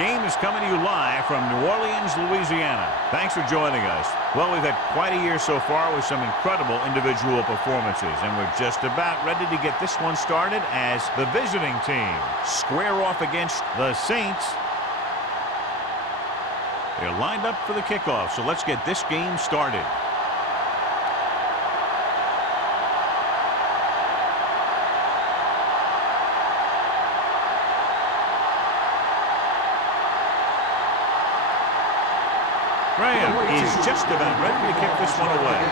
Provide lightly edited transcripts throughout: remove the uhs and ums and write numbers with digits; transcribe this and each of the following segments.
game is coming to you live from New Orleans, Louisiana. Thanks for joining us. Well, we've had quite a year so far with some incredible individual performances, and we're just about ready to get this one started as the visiting team square off against the Saints. They're lined up for the kickoff, so let's get this game started. Graham is just about ready to kick this one away.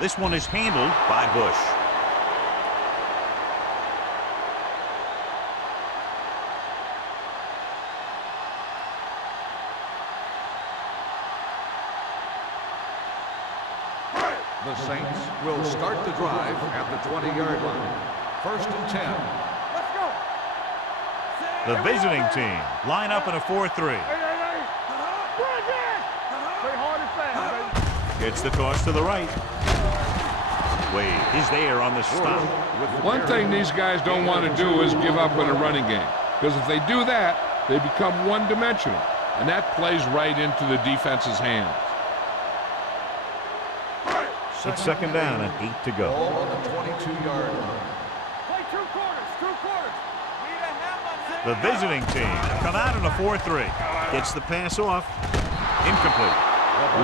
This one is handled by Bush. The Saints will start the drive at the 20-yard line. 1st and 10. The visiting team line up in a 4-3. Gets the toss to the right. Wade is there on the stop. One thing these guys don't want to do is give up in a running game, because if they do that, they become one-dimensional, and that plays right into the defense's hands. It's 2nd down and 8 to go. Ball on the 22-yard line. Play 2 quarters, 2 quarters. The visiting team come out in a 4-3. Gets the pass off. Incomplete.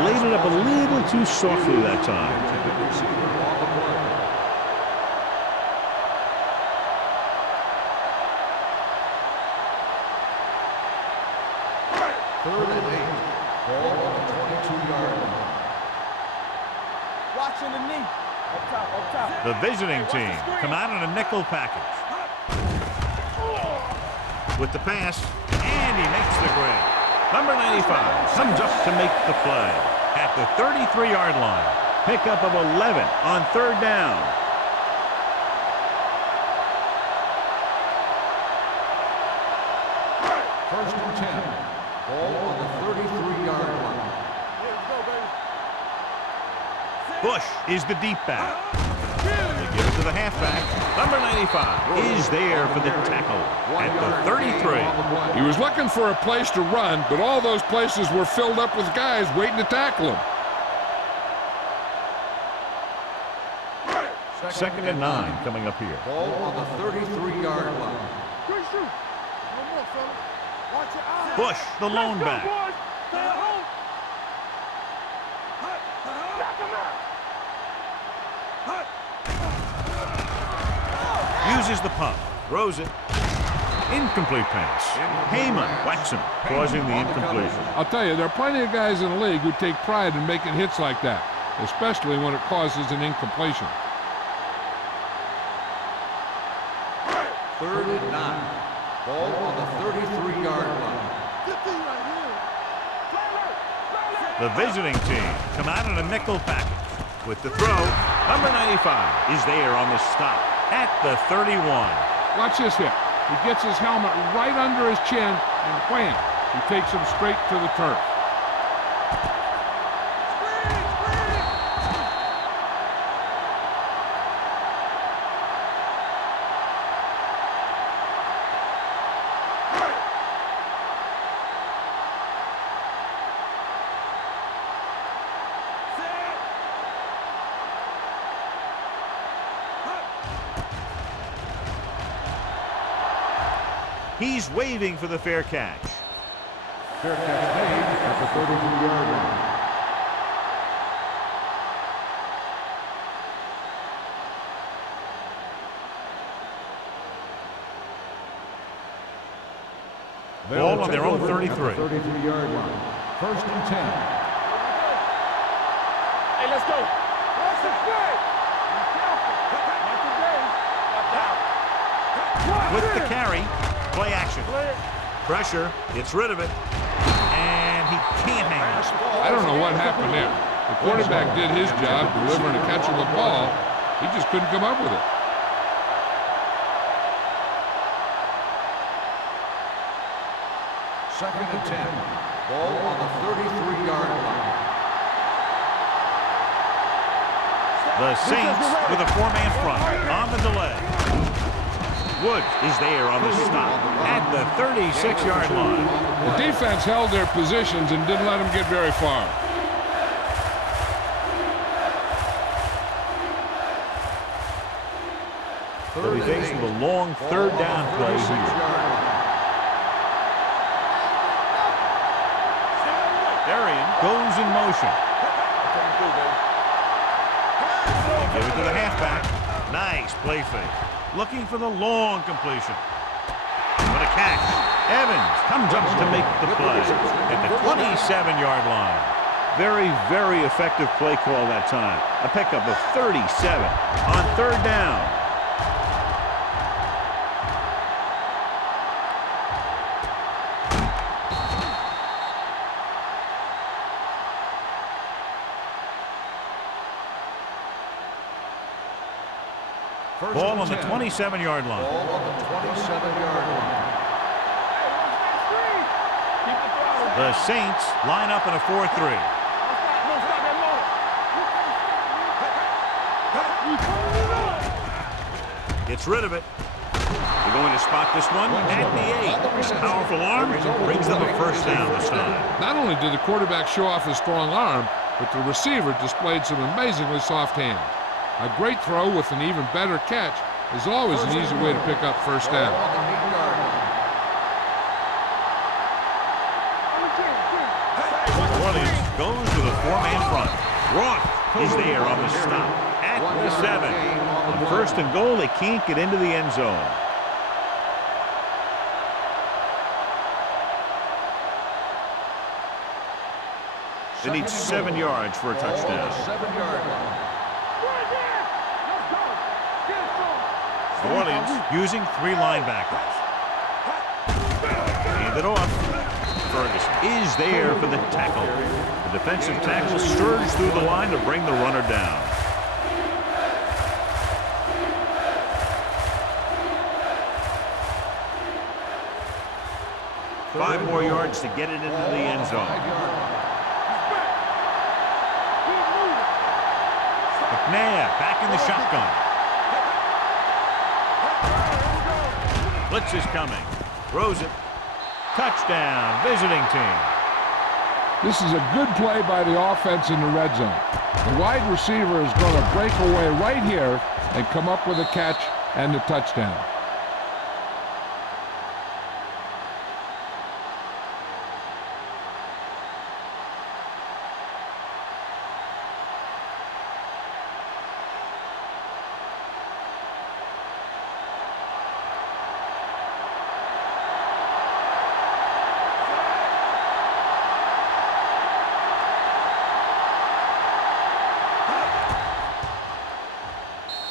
Laid it up a little too softly that time. Third and 8. Ball on the 22-yard line. Watching the knee. Up top, up top. The visiting team come out in a nickel package. With the pass, and he makes the grab. Number 95 comes up to make the play at the 33-yard line. Pickup of 11 on 3rd down. First and 10. Ball on the 33-yard line. Bush is the deep back. They give it to the halfback. Number 95 is there for the tackle at the 33. He was looking for a place to run, but all those places were filled up with guys waiting to tackle him. 2nd and 9 coming up here. Ball on the 33-yard line. Bush, the lone back. Uses the pump, throws it. Incomplete pass. Heyman whacks him, causing the incompletion. I'll tell you, there are plenty of guys in the league who take pride in making hits like that, especially when it causes an incompletion. 3rd and 9. Ball on the 33-yard line. The visiting team come out in a nickel package. With the throw, number 95 is there on the stop at the 31. Watch this hit. He gets his helmet right under his chin, and wham, he takes him straight to the turf. He's waving for the fair catch. Fair catch made at the 33-yard line. Ball on their own 33. 33-yard line. 1st and 10. Hey, let's go. What's the play? Not today. With the carry, play action. Pressure, gets rid of it, and he can't hang on. I don't know what happened there. The quarterback did his job delivering a catchable ball. He just couldn't come up with it. Second and 10. Ball on the 33-yard line. The Saints with a four-man front on the delay. Woods is there on the stop at the 36-yard line. The defense held their positions and didn't let them get very far. They'll be faced with a long third down play here. Darian goes in motion. Give it to the halfback. Nice play fake. Looking for the long completion. What a catch. Evans comes up to make the play at the 27-yard line. Very, very effective play call that time. A pickup of 37 on third down. Ball on the 27-yard line. Ball on the 27-yard line. The Saints line up in a 4-3. Gets rid of it. They're going to spot this one at the 8. Powerful arm brings them a first down this time. Not only did the quarterback show off his strong arm, but the receiver displayed some amazingly soft hands. A great throw with an even better catch is always an easy way to pick up first down. New Orleans goes with a four-man front. Roth is there on the stop at the 7. On first and goal, they can't get into the end zone. They need 7 yards for a touchdown. 7-yard line. New Orleans using 3 linebackers. Hand it off. Ferguson is there for the tackle. The defensive tackle surged through the line to bring the runner down. Five more yards to get it into the end zone. McNair back in the shotgun. Blitz is coming. Throws it. Touchdown, visiting team. This is a good play by the offense in the red zone. The wide receiver is going to break away right here and come up with a catch and the touchdown.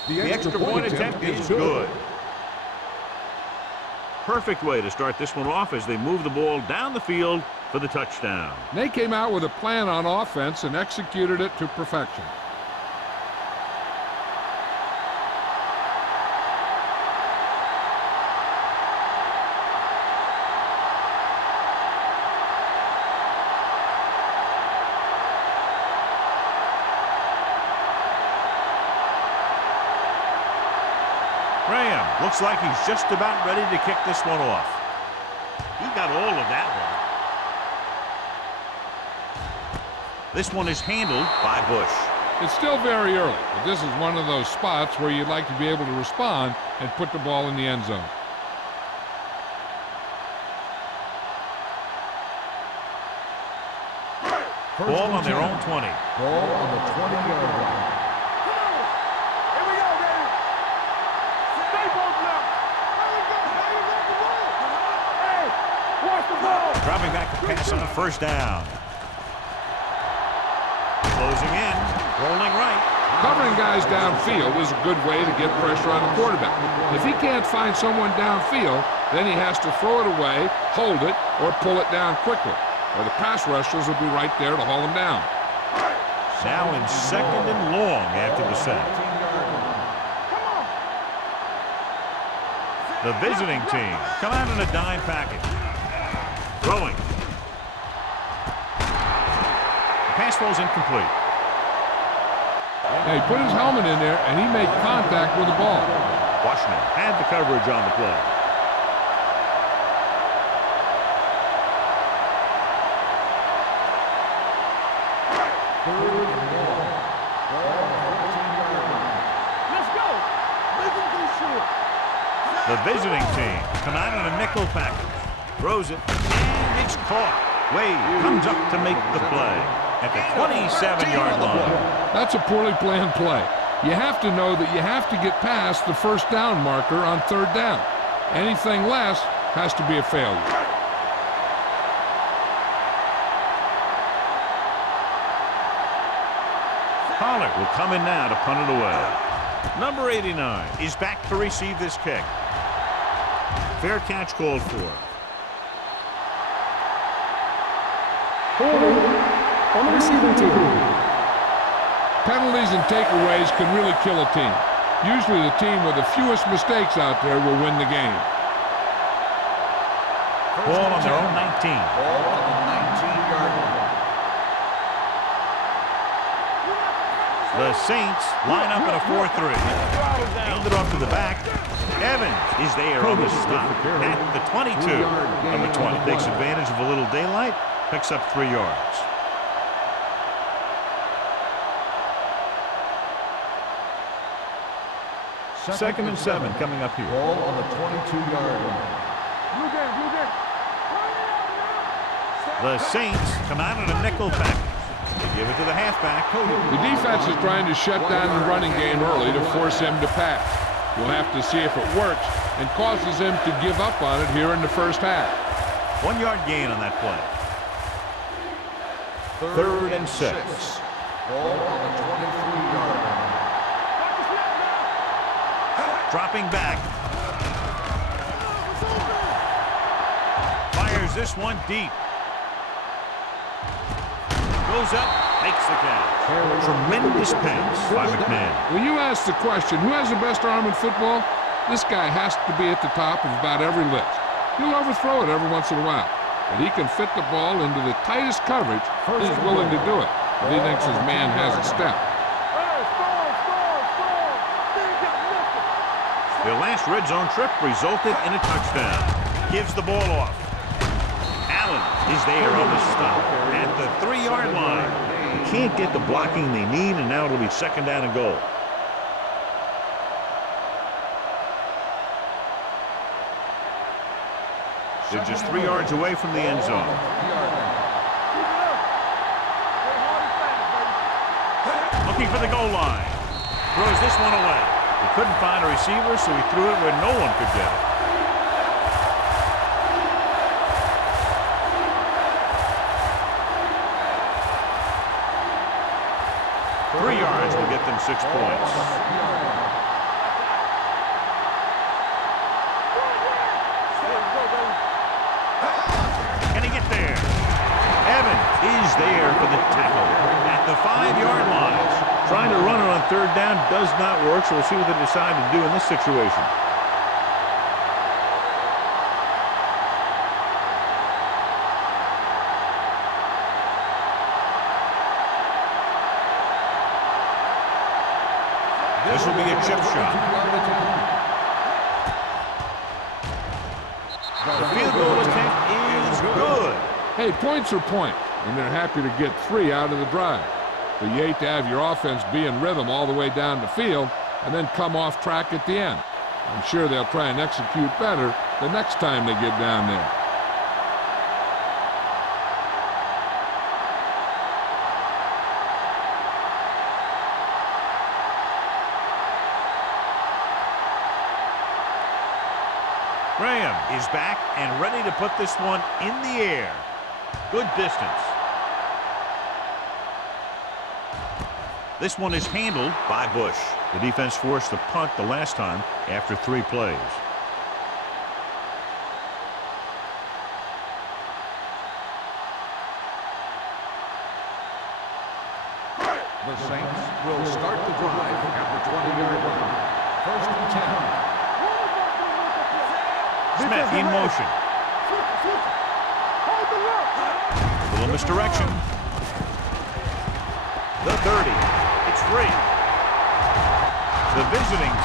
The extra point attempt is good. Perfect way to start this one off as they move the ball down the field for the touchdown. They came out with a plan on offense and executed it to perfection. Graham looks like he's just about ready to kick this one off. He got all of that one. This one is handled by Bush. It's still very early, but this is one of those spots where you'd like to be able to respond and put the ball in the end zone. Ball on their own 20. Ball on the 20-yard line. Dropping back to pass on the first down. Closing in, rolling right. Covering guys downfield is a good way to get pressure on the quarterback. If he can't find someone downfield, then he has to throw it away, hold it, or pull it down quickly, or the pass rushers will be right there to haul him down. Now in second and long after the sack. The visiting team come out in a dime package. Throwing. The pass falls incomplete. Now, he put his helmet in there, and he made contact with the ball. Washington had the coverage on the play. Let's go. The visiting team come out in a nickel package. Throws it, and it's caught. Wade comes up to make the play at the 27-yard line. That's a poorly planned play. You have to know that you have to get past the first down marker on third down. Anything less has to be a failure. Pollard will come in now to punt it away. Number 89 is back to receive this kick. Fair catch called for. Holding on the receiving team. Penalties and takeaways can really kill a team. Usually the team with the fewest mistakes out there will win the game. Ball on their own 19. Ball on the 19-yard line. The Saints line up in a 4-3. Handed off to the back. Evans is there on the stop at the 22. Number 20 takes advantage of a little daylight, picks up 3 yards. Second and 7 coming up here. Ball on the 22-yard line. Blue game. The Saints come out in a nickel package. They give it to the halfback. The defense is trying to shut down the running game early to force him to pass. We'll have to see if it works and causes him to give up on it here in the first half. 1 yard gain on that play. Third and 6. Ball on the 23-yard line. Dropping back. Fires this one deep. Goes up, makes the catch. Tremendous pass by McMahon. When you ask the question, who has the best arm in football? This guy has to be at the top of about every list. He'll overthrow it every once in a while, but he can fit the ball into the tightest coverage. He's willing to do it if he thinks his man has a step. Their last red zone trip resulted in a touchdown. Gives the ball off. Allen is there on the stop at the 3-yard line. Can't get the blocking they need, and now it'll be second down and goal. They're just 3 yards away from the end zone. Looking for the goal line. Throws this one away. He couldn't find a receiver, so he threw it where no one could get it. Three yards will get them 6 points. Can he get there? Evans is there for the tackle at the 5-yard line. Trying to run it on third down does not work, so we'll see what they decide to do in this situation. This will be a chip shot. The field goal attempt is good. Hey, points are points, and they're happy to get 3 out of the drive. But you hate to have your offense be in rhythm all the way down the field and then come off track at the end. I'm sure they'll try and execute better the next time they get down there. Graham is back and ready to put this one in the air. Good distance. This one is handled by Bush. The defense forced the punt the last time after 3 plays. The Saints will start the drive at the 20-yard line. First and 10. Smith in motion. A little misdirection. The 30. It's free.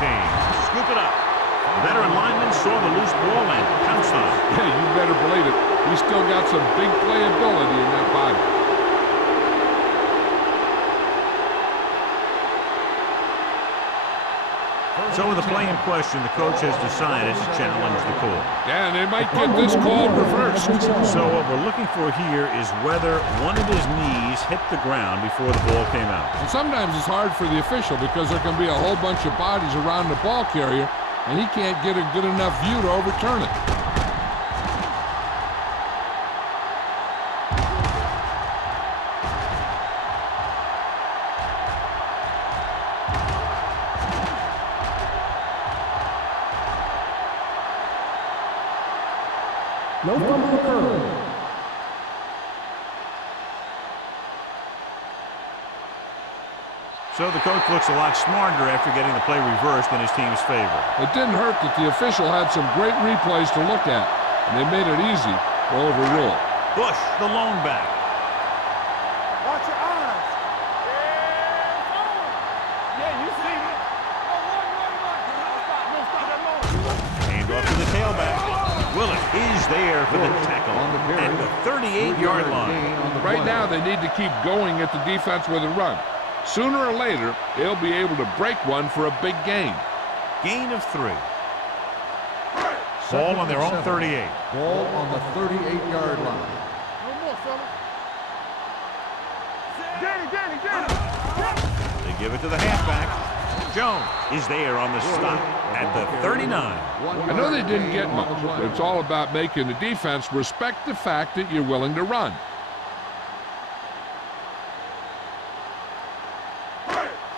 team. Scoop it up. The veteran lineman saw the loose ball and pounced on it. Yeah, you better believe it. He's still got some big playability in that body. So with the play in question, the coach has decided to challenge the call. Yeah, and they might get this call reversed. So what we're looking for here is whether one of his knees hit the ground before the ball came out. And sometimes it's hard for the official because there can be a whole bunch of bodies around the ball carrier, and he can't get a good enough view to overturn it. No fumble occurred. So the coach looks a lot smarter after getting the play reversed in his team's favor. It didn't hurt that the official had some great replays to look at, and they made it easy to overrule. Bush, the lone back. Watch your eyes. Yeah, you see me. No, stop that moment. Hand off to the tailback. Willett is there for the tackle at the 38-yard line. Right now, they need to keep going at the defense with a run. Sooner or later, they'll be able to break one for a big gain. Gain of 3. Ball on their own 38. Ball on the 38-yard line. No more, fella. Danny. They give it to the halfback. Jones is there on the stop at the 39. I know they didn't get much, but it's all about making the defense respect the fact that you're willing to run.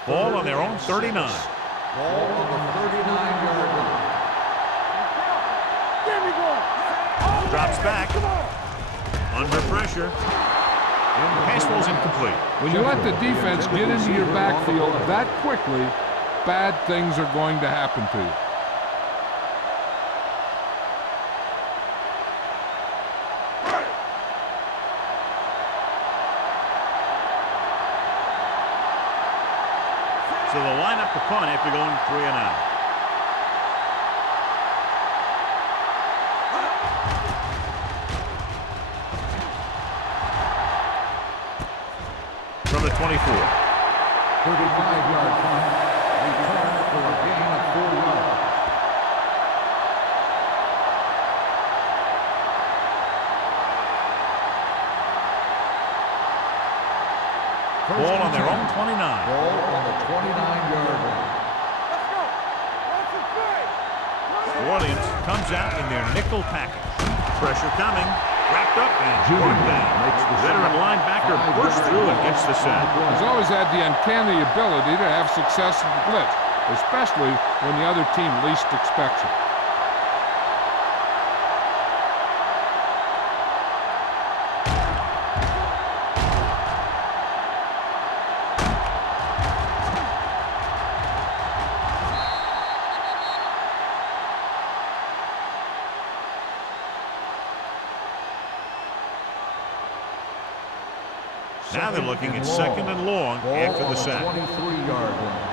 Ball on their own 39. Ball on the 39-yard line. Drops back. Under pressure. Pass ball's incomplete. When you let the defense get into your backfield that quickly, bad things are going to happen to you. So they'll line up the punt after going 3 and out. From the 24. 35-yard punt. Return for a gain of 4 yards. Ball on their own 29. Ball on the 29-yard line. New Orleans comes out in their nickel package. Pressure coming. Wrapped up and brought down. Veteran linebacker bursts through and gets the sack. He's always had the uncanny ability to have success in the blitz, especially when the other team least expects it. Now they're looking at second and long after the sack. 23-yard line.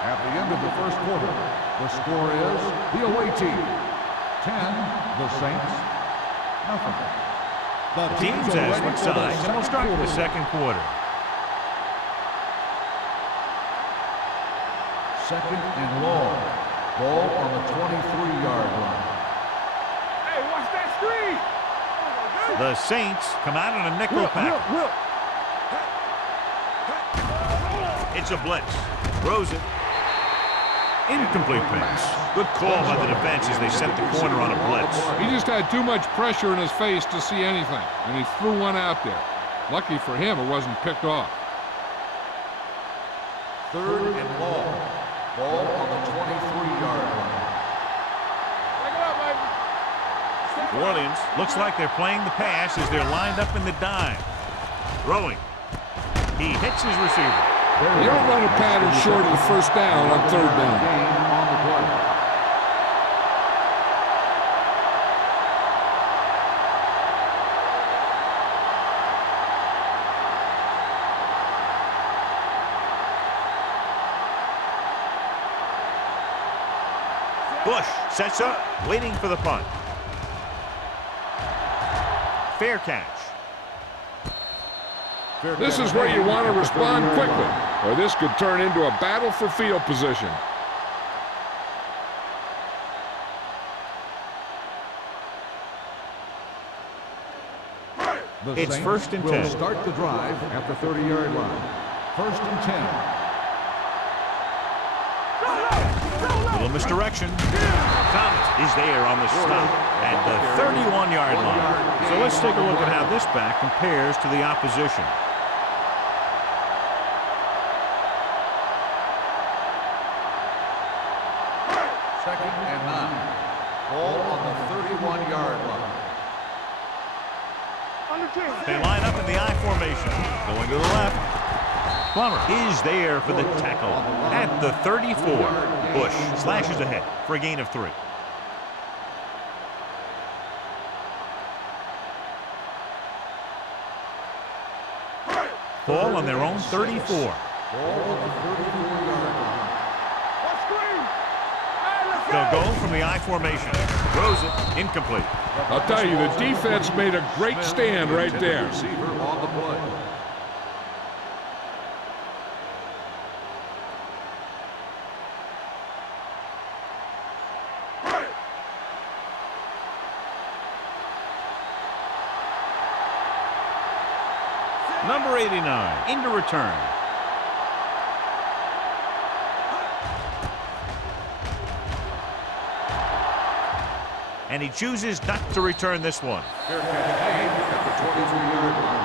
At the end of the first quarter, the score is the away team 10, the Saints nothing. The teams as switch sides, and we'll start the second quarter. Second and long. Ball on the 23-yard line. Hey, watch that screen. The Saints come out in a nickel package. It's a blitz. Throws it. Incomplete pass. Good call by the defense as they set the corner on a blitz. He just had too much pressure in his face to see anything, and he threw one out there. Lucky for him, it wasn't picked off. Third and long. Ball on the 23-yard line. New Orleans looks like they're playing the pass as they're lined up in the dime. Throwing. He hits his receiver. You don't run a pattern short of the first down on third down. Gain on the play. Bush sets up, waiting for the punt. Fair catch. This is where you want to respond quickly, or this could turn into a battle for field position. It's first and 10. Will start the drive at the 30-yard line. First and 10. Little misdirection. Thomas is there on the stop at the 31-yard line. So let's take a look at how this back compares to the opposition. Second and 9. Ball on the 31-yard line. They line up in the I formation. Going to the left. Plummer is there for the tackle at the 34. Bush slashes ahead for a gain of 3. Ball on their own 34. Ball on the 34-yard line. They'll go from the I formation. Throws it. Incomplete. I'll tell you, the defense made a great stand right there. Receiver on the play. Number 89 into return. And he chooses not to return this one. Fair catch made at the 23-yard line.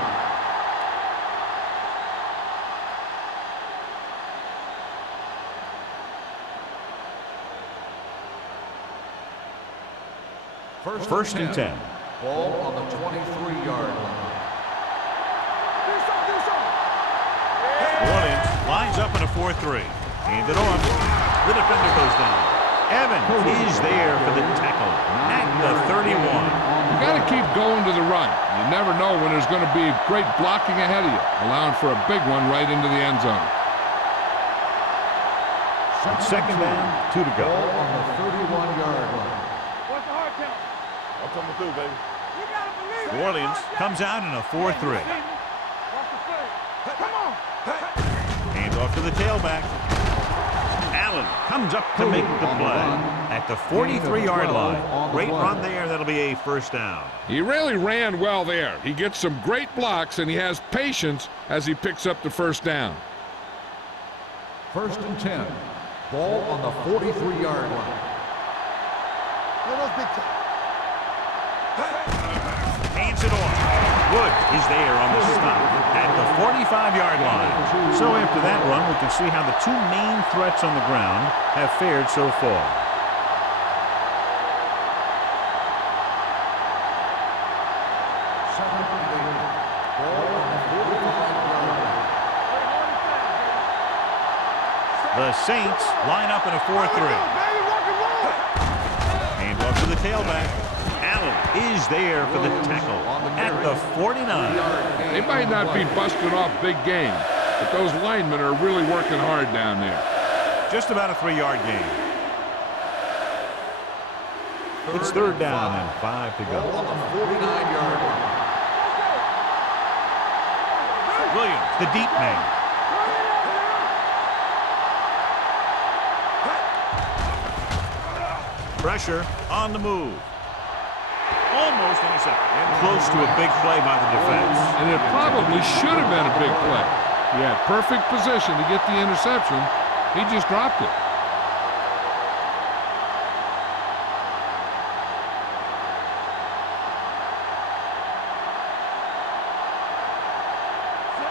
First and 10. Ball on the 23-yard line. Williams lines up in a 4-3. Hand it off. The defender goes down. Evans is there for the tackle at the 31. You got to keep going to the run. You never know when there's going to be great blocking ahead of you, allowing for a big one right into the end zone. Second down, 2 to go. Ball on the 31-yard line. What's the hard count? I'm coming through, baby. You gotta believe New Orleans comes out in a 4-3. Watch the play. Come on. Hand off to the tailback. Allen comes up to make the play at the 43-yard line. Great run there. That'll be a first down. He really ran well there. He gets some great blocks, and he has patience as he picks up the first down. First and 10. Ball on the 43-yard line. Hands it off. Wood is there on the stop at the 45-yard line. So after that run, we can see how the two main threats on the ground have fared so far. Second and 8. Ball on the 45-yard line. The Saints line up in a 4-3. Hand off to the tailback. Allen is there for the tackle at the 49. They might not be busting off big game, but those linemen are really working hard down there. Just about a 3-yard gain. It's third down and 5 to go. Ball on the 49-yard line. Williams, the deep man. Pressure on the move. Almost intercepted. And close to a big play by the defense. And it probably should have been a big play. He had perfect position to get the interception. He just dropped it.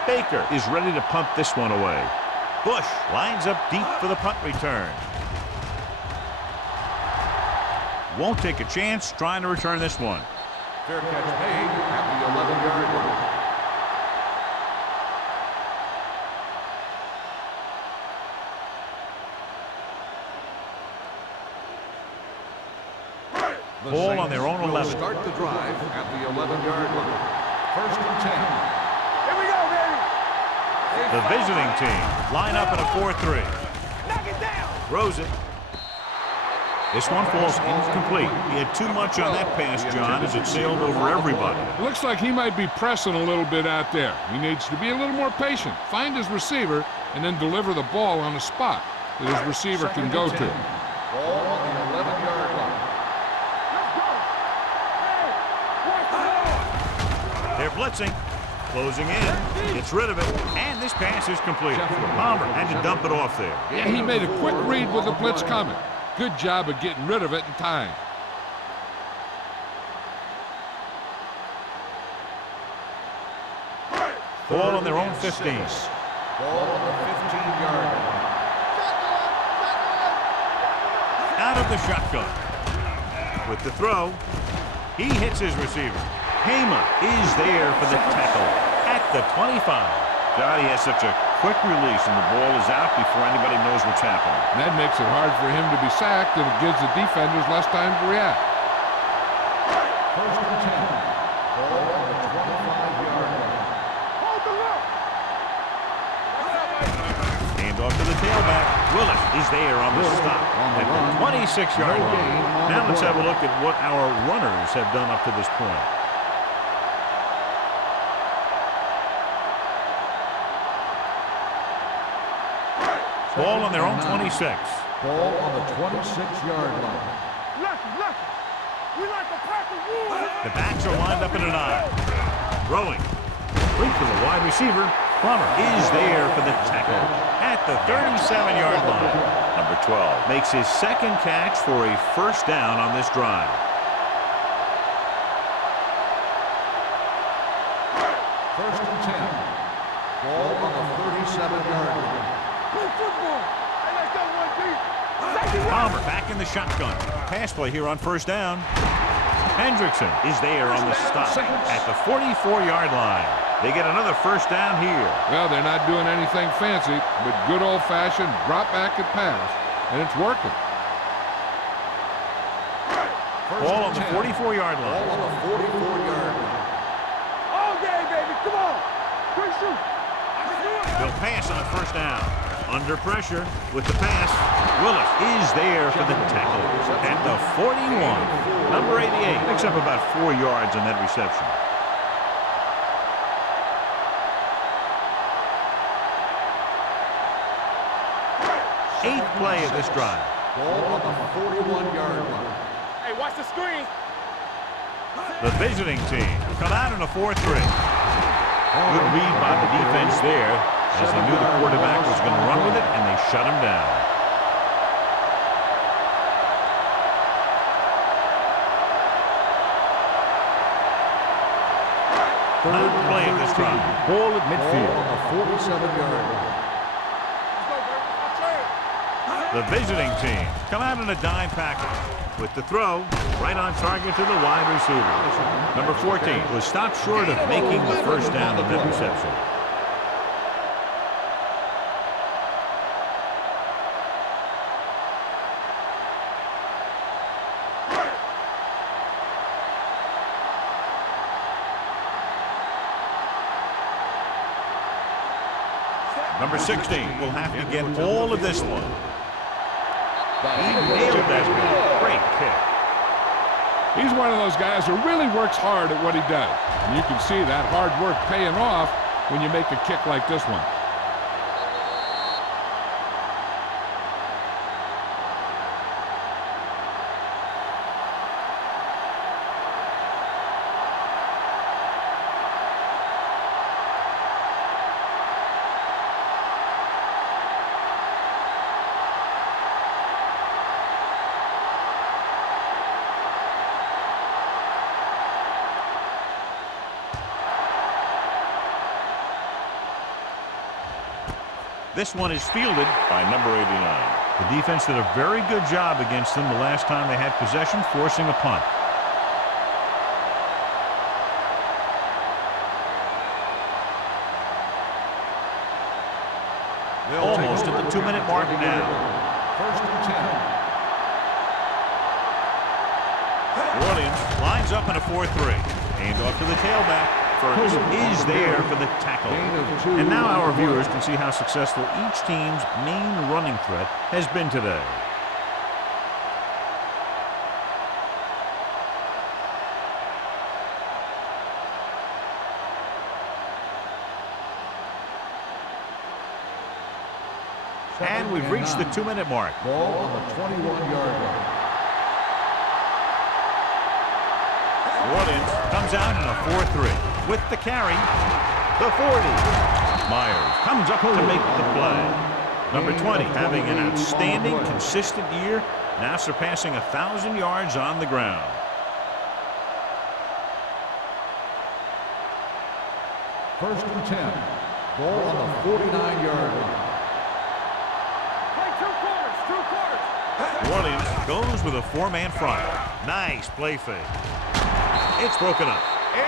Baker is ready to punt this one away. Bush lines up deep for the punt return. Won't take a chance trying to return this one. Fair catch made at the 11-yard line. The Ball on their own Saints will 11. Start the drive at the 11-yard line. First and 10. Here we go, baby. The visiting team line up in a 4-3. Knock it down. Throws it. This one falls incomplete. He had too much on that pass, John, as it sailed over everybody. Looks like he might be pressing a little bit out there. He needs to be a little more patient, find his receiver, and then deliver the ball on a spot that his receiver can go to. Ball on the 11-yard line. They're blitzing. Closing in. Gets rid of it. And this pass is complete. Palmer had to dump it off there. Yeah, he made a quick read with the blitz coming. Good job of getting rid of it in time. Ball on their own 15. Ball on the 15-yard line. Out of the shotgun. With the throw, he hits his receiver. Hema is there for the tackle at the 25. God, he has such a quick release, and the ball is out before anybody knows what's happening. That makes it hard for him to be sacked, and it gives the defenders less time to react. First and 10. Ball on the 25-yard line. Hand off to the tailback. Willis is there on the stop at the 26-yard line. Now let's have a look at what our runners have done up to this point. Ball on their own 26. Ball on the 26-yard line. The backs are lined up in a 9. Throwing. Complete to the wide receiver. Plummer is there for the tackle at the 37-yard line. Number 12 makes his second catch for a first down on this drive. First and 10. Ball on the 37-yard line. Palmer back in the shotgun. Pass play here on first down. Hendrickson is there on the stop at the 44-yard line. They get another first down here. Well, they're not doing anything fancy, but good old-fashioned drop back and pass, and it's working. Ball on the 44-yard line. Ball on the 44-yard line. All day, baby. Come on. Good shoot. They'll pass on first down. Under pressure with the pass. Willis is there for the tackle at the 41. Number 88 picks up about 4 yards on that reception. Eighth play of this drive. Ball on the 41-yard line. Hey, watch the screen. The visiting team come out in a 4-3. Good read by the defense there, as they knew the quarterback was going to run with it, and they shut him down. Ninth play of this drive. Ball at midfield. Ball on the 47-yard line. The visiting team come out in a dime package. With the throw, right on target to the wide receiver. Number 14 was stopped short of making the first down on that reception. Number 16 will have to get all of this one. He nailed that great kick. He's one of those guys who really works hard at what he does. And you can see that hard work paying off when you make a kick like this one. This one is fielded by number 89. The defense did a very good job against them the last time they had possession, forcing a punt. Almost at the 2-minute mark now. First and 10. New Orleans lines up in a 4-3. Hand off to the tailback. Ferguson is there for the tackle. And now our viewers can see how successful each team's main running threat has been today. And we've reached the 2-minute mark. Ball on the 21-yard line. New Orleans comes out in a 4-3. With the carry, the 40. Myers comes up to make the play. Number 20 having an outstanding, consistent year, now surpassing 1,000 yards on the ground. First and 10. Ball on the 49-yard line. New Orleans goes with a 4-man front. Nice play fake. It's broken up.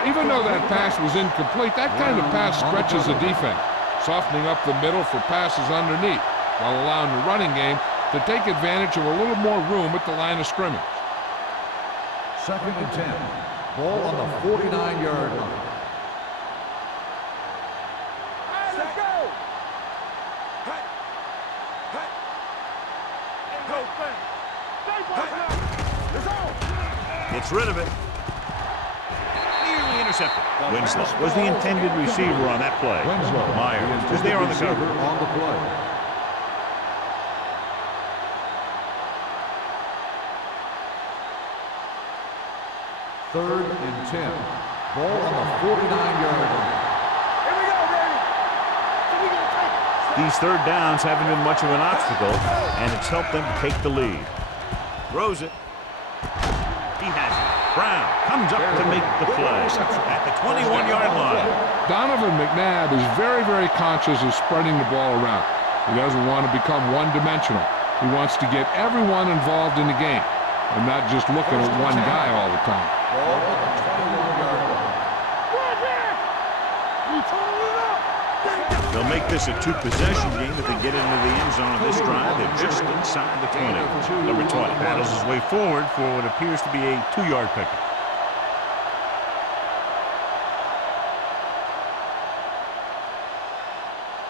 Even though that pass was incomplete, that kind of pass stretches the defense, softening up the middle for passes underneath, while allowing the running game to take advantage of a little more room at the line of scrimmage. Second and 10. Ball on the 49-yard line. Gets rid of it. Nearly intercepted. Winslow was the intended receiver on that play. Winslow, Myers is there on the cover. On the play. Third and 10. Ball on the 49-yard line. Here we go, baby. So we gonna take it. These third downs haven't been much of an obstacle, and it's helped them to take the lead. Throws it. He has it. Brown comes up to make the play at the 21-yard line. Donovan McNabb is very, very conscious of spreading the ball around. He doesn't want to become one-dimensional. He wants to get everyone involved in the game and not just looking at one guy all the time. Ball on the 21-yard line. They'll make this a two-possession game if they get into the end zone of this drive. They're just inside the 20. Number 20 battles his way forward for what appears to be a 2-yard pickup.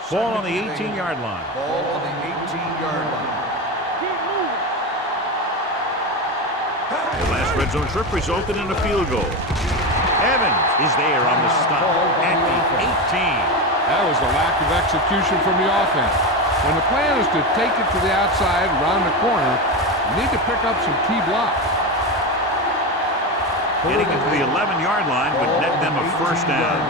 Ball on the 18-yard line. Ball on the 18-yard line. The last red zone trip resulted in a field goal. Evans is there on the stop at the 18. That was a lack of execution from the offense. When the plan is to take it to the outside, around the corner, you need to pick up some key blocks. Getting into the 11-yard line would net them a first down.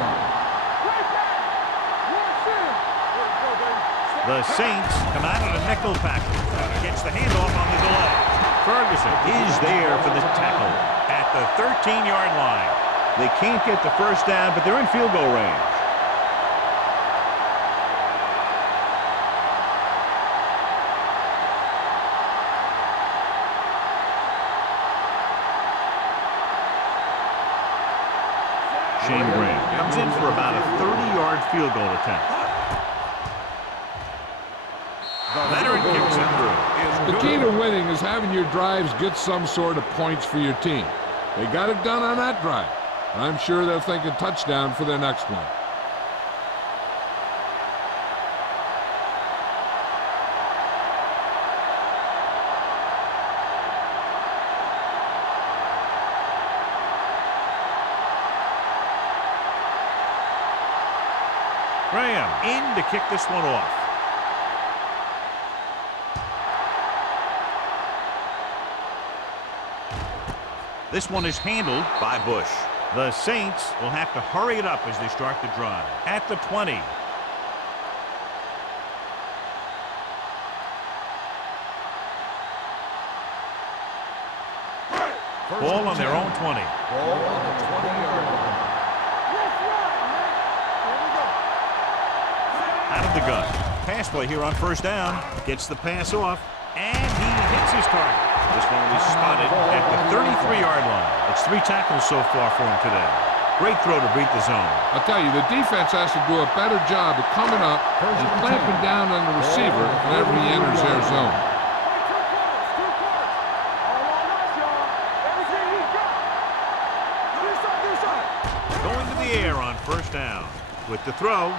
The Saints come out in a nickel package. Gets the handoff on the delay. Ferguson is there for the tackle at the 13-yard line. They can't get the first down, but they're in field goal range. Shane Graham comes in for about a 30-yard field goal attempt. Leonard kicks it through. The key to winning is having your drives get some sort of points for your team. They got it done on that drive. I'm sure they're thinking touchdown for their next one. Graham in to kick this one off. This one is handled by Bush. The Saints will have to hurry it up as they start the drive. At the 20. Ball on their own 20. Ball on the 20-yard line. Out of the gun. Pass play here on first down. Gets the pass off, and he hits his target. This one will be spotted at the 33-yard line. It's 3 tackles so far for him today. Great throw to beat the zone. I'll tell you, the defense has to do a better job of coming up and clamping down on the receiver whenever he enters their zone. Going to the air on first down. With the throw,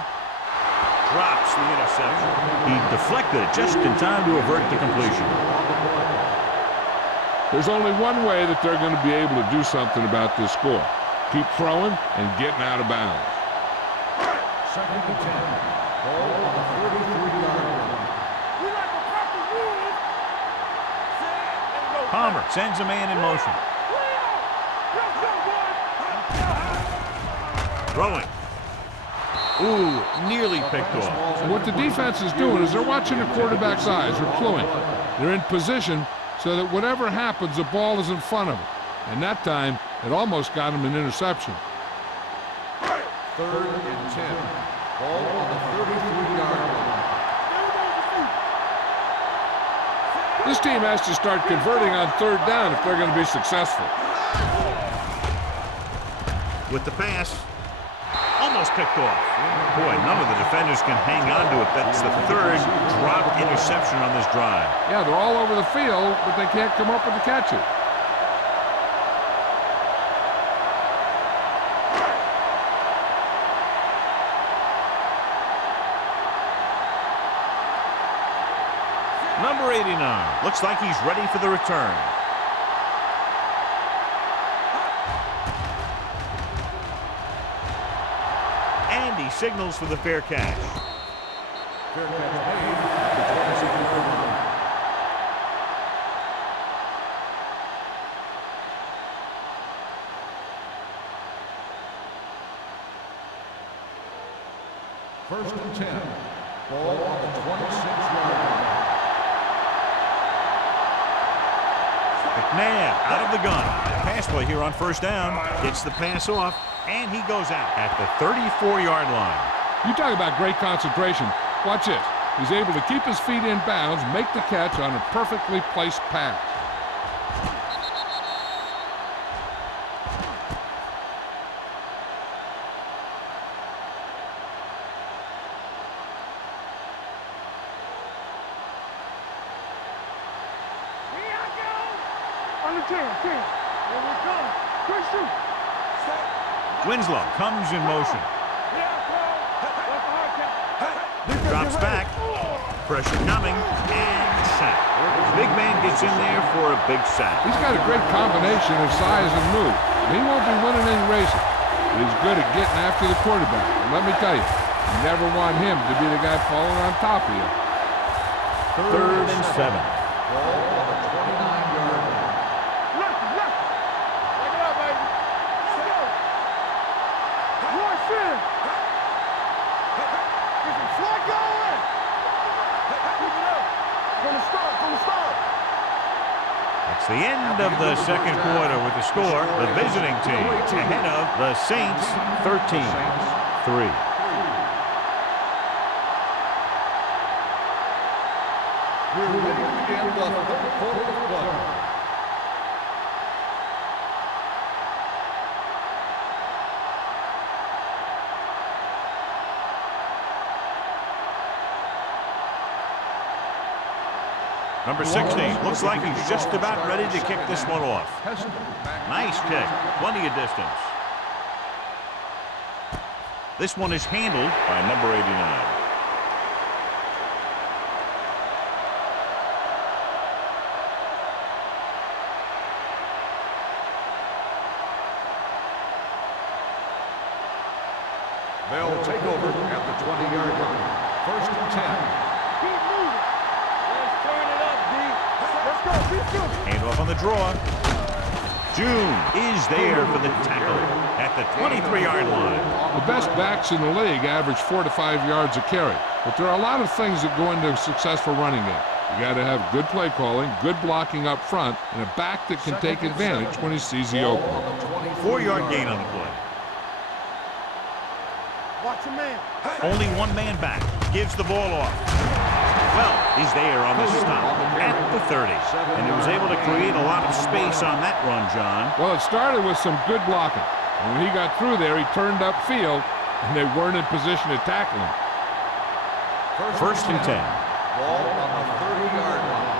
drops the interception. He deflected it just in time to avert the completion. There's only one way that they're going to be able to do something about this score. Keep throwing and getting out of bounds. Second and 10. Ball on the 33-yard line. Palmer sends a man in motion. Throwing. Ooh, nearly picked off. So what the defense is doing is they're watching the quarterback's eyes. They're cluing. They're in position so that whatever happens, the ball is in front of them. And that time, it almost got him an interception. 3rd and 10. Ball on the 33-yard line. This team has to start converting on 3rd down if they're going to be successful. With the pass. Almost picked off. Boy, none of the defenders can hang on to it. That's the 3rd dropped interception on this drive. Yeah, they're all over the field, but they can't come up with the catch it. Number 89. Looks like he's ready for the return. And he signals for the fair catch. Fair catch made at the 26-yard line. First and 10. Ball on the 26-yard line. McNabb out of the gun. Pass play here on 1st down. Gets the pass off, and he goes out at the 34-yard line. You talk about great concentration. Watch this. He's able to keep his feet in bounds, make the catch on a perfectly placed pass. Winslow comes in motion. Drops back. Pressure coming. And sack. Big man gets in there for a big sack. He's got a great combination of size and move. He won't be winning any races, but he's good at getting after the quarterback. And let me tell you, you never want him to be the guy falling on top of you. 3rd and 7. Ball on the 29-yard line. It's the end of the 2nd quarter with the score. The visiting team ahead of the Saints 13-3. We're ready to begin the 3rd quarter of play. Number 16 looks like he's just about ready to kick this one off. Nice kick. Plenty of distance. This one is handled by number 89. They'll take over at the 20-yard line. 1st and 10. Hand off on the draw. June is there for the tackle at the 23-yard line. The best backs in the league average 4 to 5 yards a carry, but there are a lot of things that go into a successful running game. You got to have good play calling, good blocking up front, and a back that can take advantage when he sees the opening. 4-yard gain on the play. Watch a man. Only one man back. Gives the ball off. Well, he's there on the stop at the 30. And he was able to create a lot of space on that run, John. Well, it started with some good blocking. And when he got through there, he turned upfield, and they weren't in position to tackle him. 1st and 10. Ball on the 30-yard line.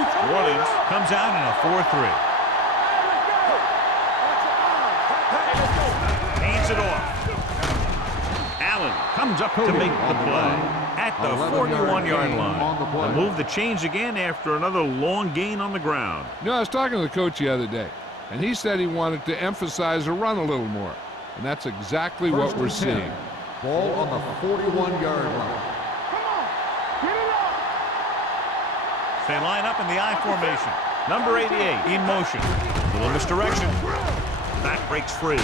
New Orleans comes out in a 4-3. Hands it off. Allen comes up to make the play at the 41-yard line. The move to change again after another long gain on the ground. You know, I was talking to the coach the other day, and he said he wanted to emphasize the run a little more. And that's exactly what we're seeing. Ball on the 41-yard line. They line up in the I formation. Number 88 in motion. Little misdirection. That breaks free.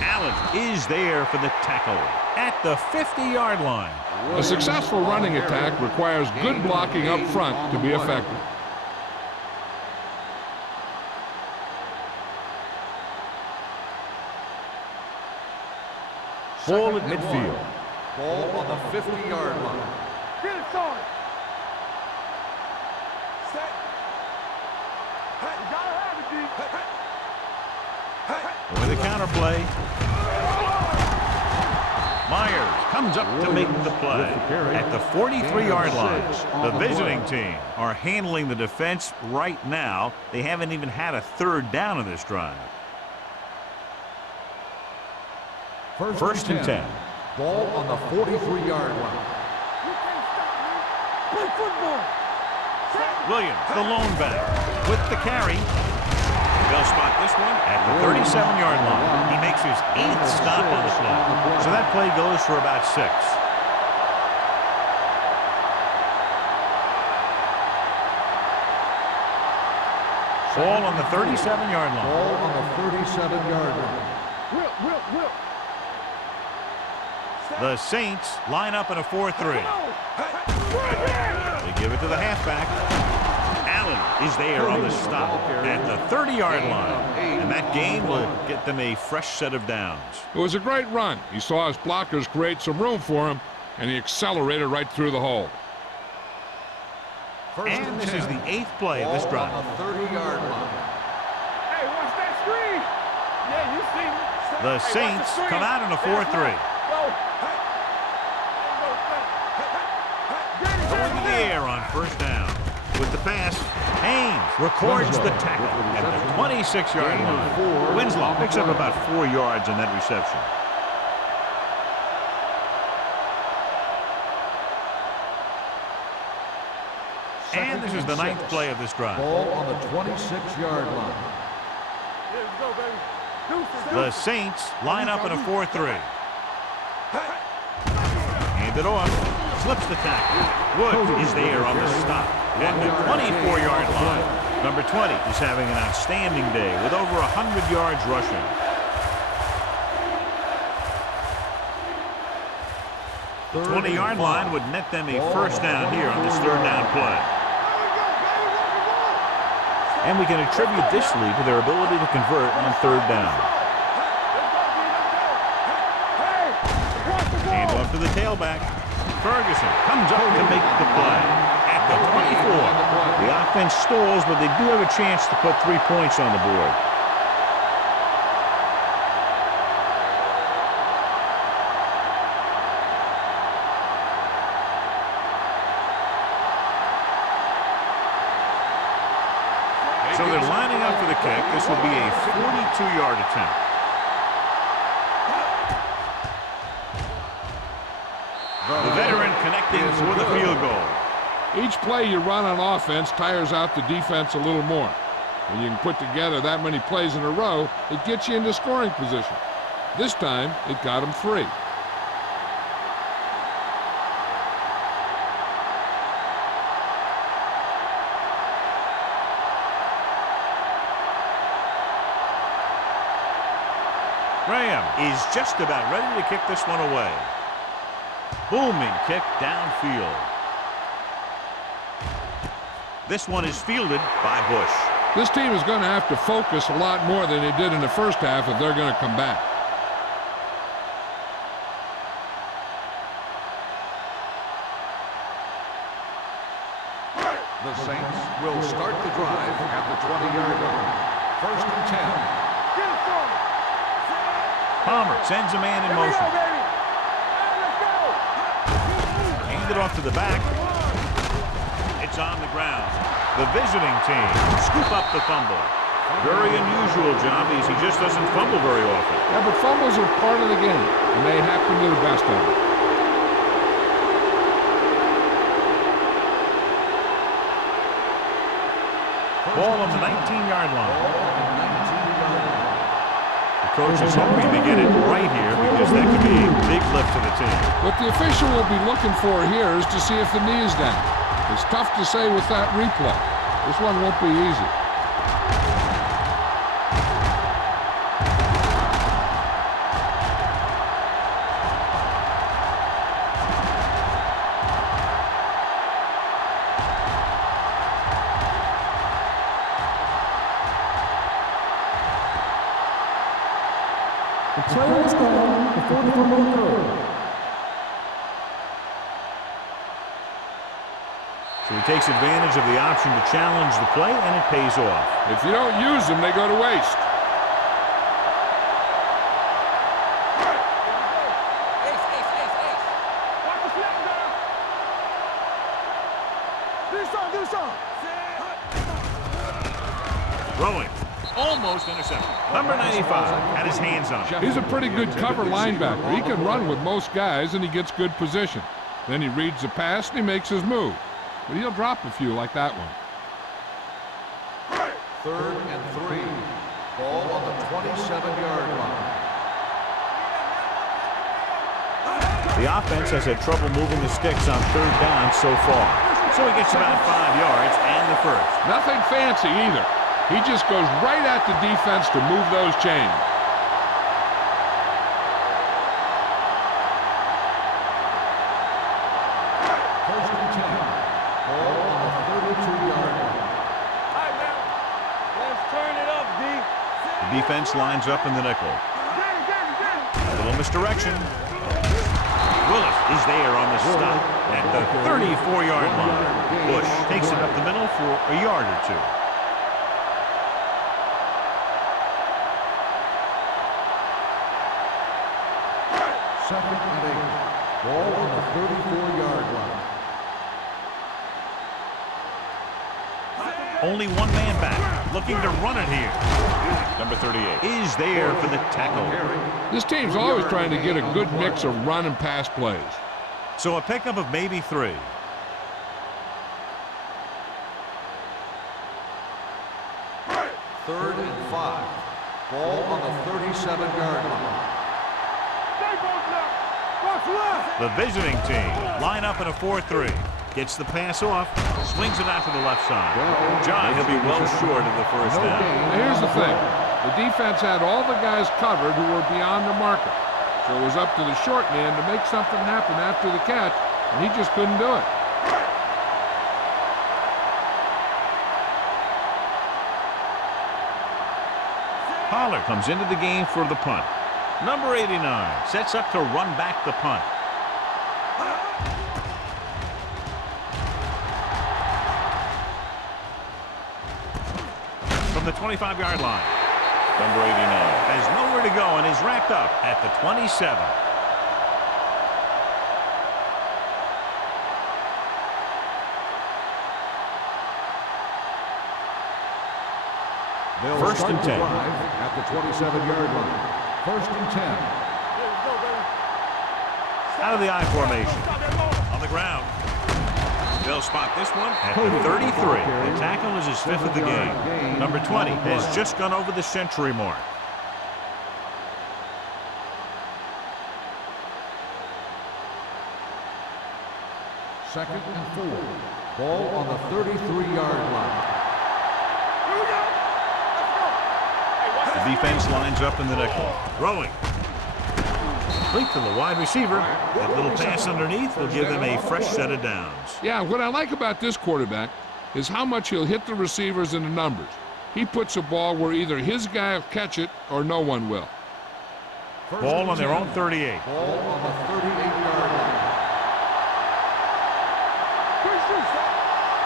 Allen is there for the tackle at the 50-yard line. A successful running attack requires good blocking up front to be effective. Ball at midfield. Ball on the 50-yard line. Get it started. Set. Hey, you gotta have it, D. With a counter play. Myers comes up to make the play at the 43-yard line. The visiting team are handling the defense right now. They haven't even had a third down in this drive. First and 10. Ball on the 43-yard line. You can't stop me. Play football. Williams, the lone back, with the carry. They'll spot this one at the 37-yard line. He makes his 8th stop on the play. So that play goes for about 6. Ball on the 37-yard line. Ball on the 37-yard line. Will. The Saints line up in a 4-3. They give it to the halfback. Allen is there on the stop at the 30-yard line. And that gain will get them a fresh set of downs. It was a great run. He saw his blockers create some room for him, and he accelerated right through the hole. And this is the 8th play of this drive. On the 30-yard line. Hey, watch that screen. Yeah, you see me. The Saints come out in a 4-3. Going to the air on first down. With the pass, Haynes records the tackle at the 26-yard line. Winslow picks up about 4 yards on that reception. And this is the 9th play of this drive. Ball on the 26-yard line. Here we go, baby. The Saints line up in a 4-3. Hand it off. Slips the tackle. Wood is there on the stop at the 24-yard line. Number 20 is having an outstanding day with over 100 yards rushing. The 20-yard line would net them a first down here on this third down play. And we can attribute this lead to their ability to convert on third down. Hand off to the tailback. Ferguson comes up to make the play at the 24. The offense stalls, but they do have a chance to put 3 points on the board. So they're lining up for the kick. This will be a 42-yard attempt. The veteran connecting for the field goal. Each play you run on offense tires out the defense a little more. When you can put together that many plays in a row, it gets you into scoring position. This time, it got him 3. Graham is just about ready to kick this one away. Booming kick downfield. This one is fielded by Bush. This team is going to have to focus a lot more than they did in the first half if they're going to come back. The Saints will start the drive at the 20-yard line. First and 10. Palmer sends a man in motion. Hand it off to the back. It's on the ground. The visiting team scoop up the fumble. Very unusual job as he just doesn't fumble very often. Yeah, but fumbles are part of the game, and they happen to the best of them. Ball on the 19-yard line. Coach is hoping to get it right here because that could be a big lift to the team. What the official will be looking for here is to see if the knee is down. It's tough to say with that replay. This one won't be easy. The player is down before the fumble occurred. So he takes advantage of the option to challenge the play, and it pays off. If you don't use them, they go to waste. Throwing. Almost intercepted. Number 95 had his hands on it. He's a pretty good cover linebacker. He can run with most guys, and he gets good position. Then he reads the pass, and he makes his move. But he'll drop a few like that one. 3rd and 3. Ball on the 27-yard line. The offense has had trouble moving the sticks on 3rd down so far. So he gets about 5 yards and the first. Nothing fancy either. He just goes right at the defense to move those chains. First and 10. Ball on the 32-yard line. All right, man. Let's turn it up, D. The defense lines up in the nickel. A little misdirection. Willis is there on the stop at the 34-yard line. Bush takes it up the middle for a yard or two. Second and 8. Ball on the 34-yard line. Only one man back, looking to run it here. Number 38 is there for the tackle. This team's always trying to get a good mix of run and pass plays. So a pickup of maybe 3. Third and 5. Ball on the 37-yard line. The visiting team line up in a 4-3. Gets the pass off, swings it out to the left side. John, he'll be well short of the first down. Now, here's the thing. The defense had all the guys covered who were beyond the marker. So it was up to the short man to make something happen after the catch, and he just couldn't do it. Pollard comes into the game for the punt. Number 89 sets up to run back the punt. From the 25-yard line. Number 89 has nowhere to go and is wrapped up at the 27. First and 10. At the 27-yard line. First and 10. Out of the I formation. On the ground. They'll spot this one at the 33. The tackle is his 5th of the game. Number 20 has just gone over the century mark. Second and 4. Ball on the 33-yard line. The defense lines up in the nickel. Throwing. Complete to the wide receiver. That little pass underneath will give them a fresh set of downs. Yeah, what I like about this quarterback is how much he'll hit the receivers in the numbers. He puts a ball where either his guy will catch it or no one will. Ball on their own 38. Ball on the 38-yard line.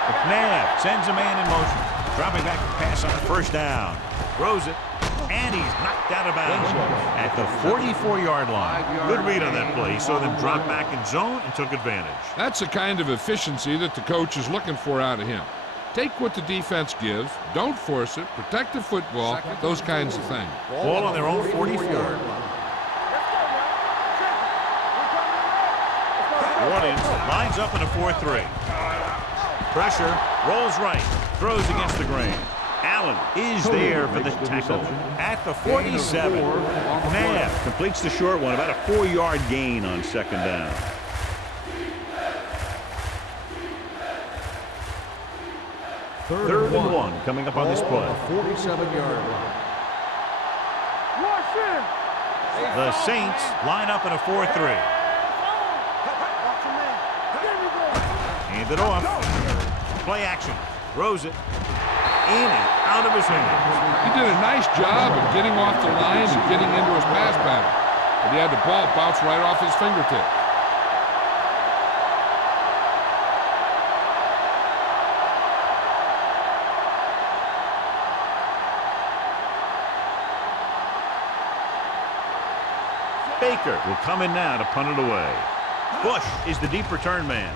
McNabb sends a man in motion. Dropping back to pass on first down. Throws it. And he's knocked out of bounds at the 44-yard line. Good read on that play. He saw them drop back in zone and took advantage. That's the kind of efficiency that the coach is looking for out of him. Take what the defense gives, don't force it, protect the football, those kinds of things. Ball on their own 44. Warden lines up in a 4-3. Pressure, rolls right, throws against the grain. Allen is there for the tackle at the 47. McNabb completes the short one, about a 4-yard gain on second down. Third and one coming up on this play. Ball on the 47-yard line. The Saints line up in a 4-3. Hand it off. Play action. Throws it. In and out of his hands. He did a nice job of getting off the line and getting into his pass pattern. But he had the ball bounce right off his fingertips. Baker will come in now to punt it away. Bush is the deep return man.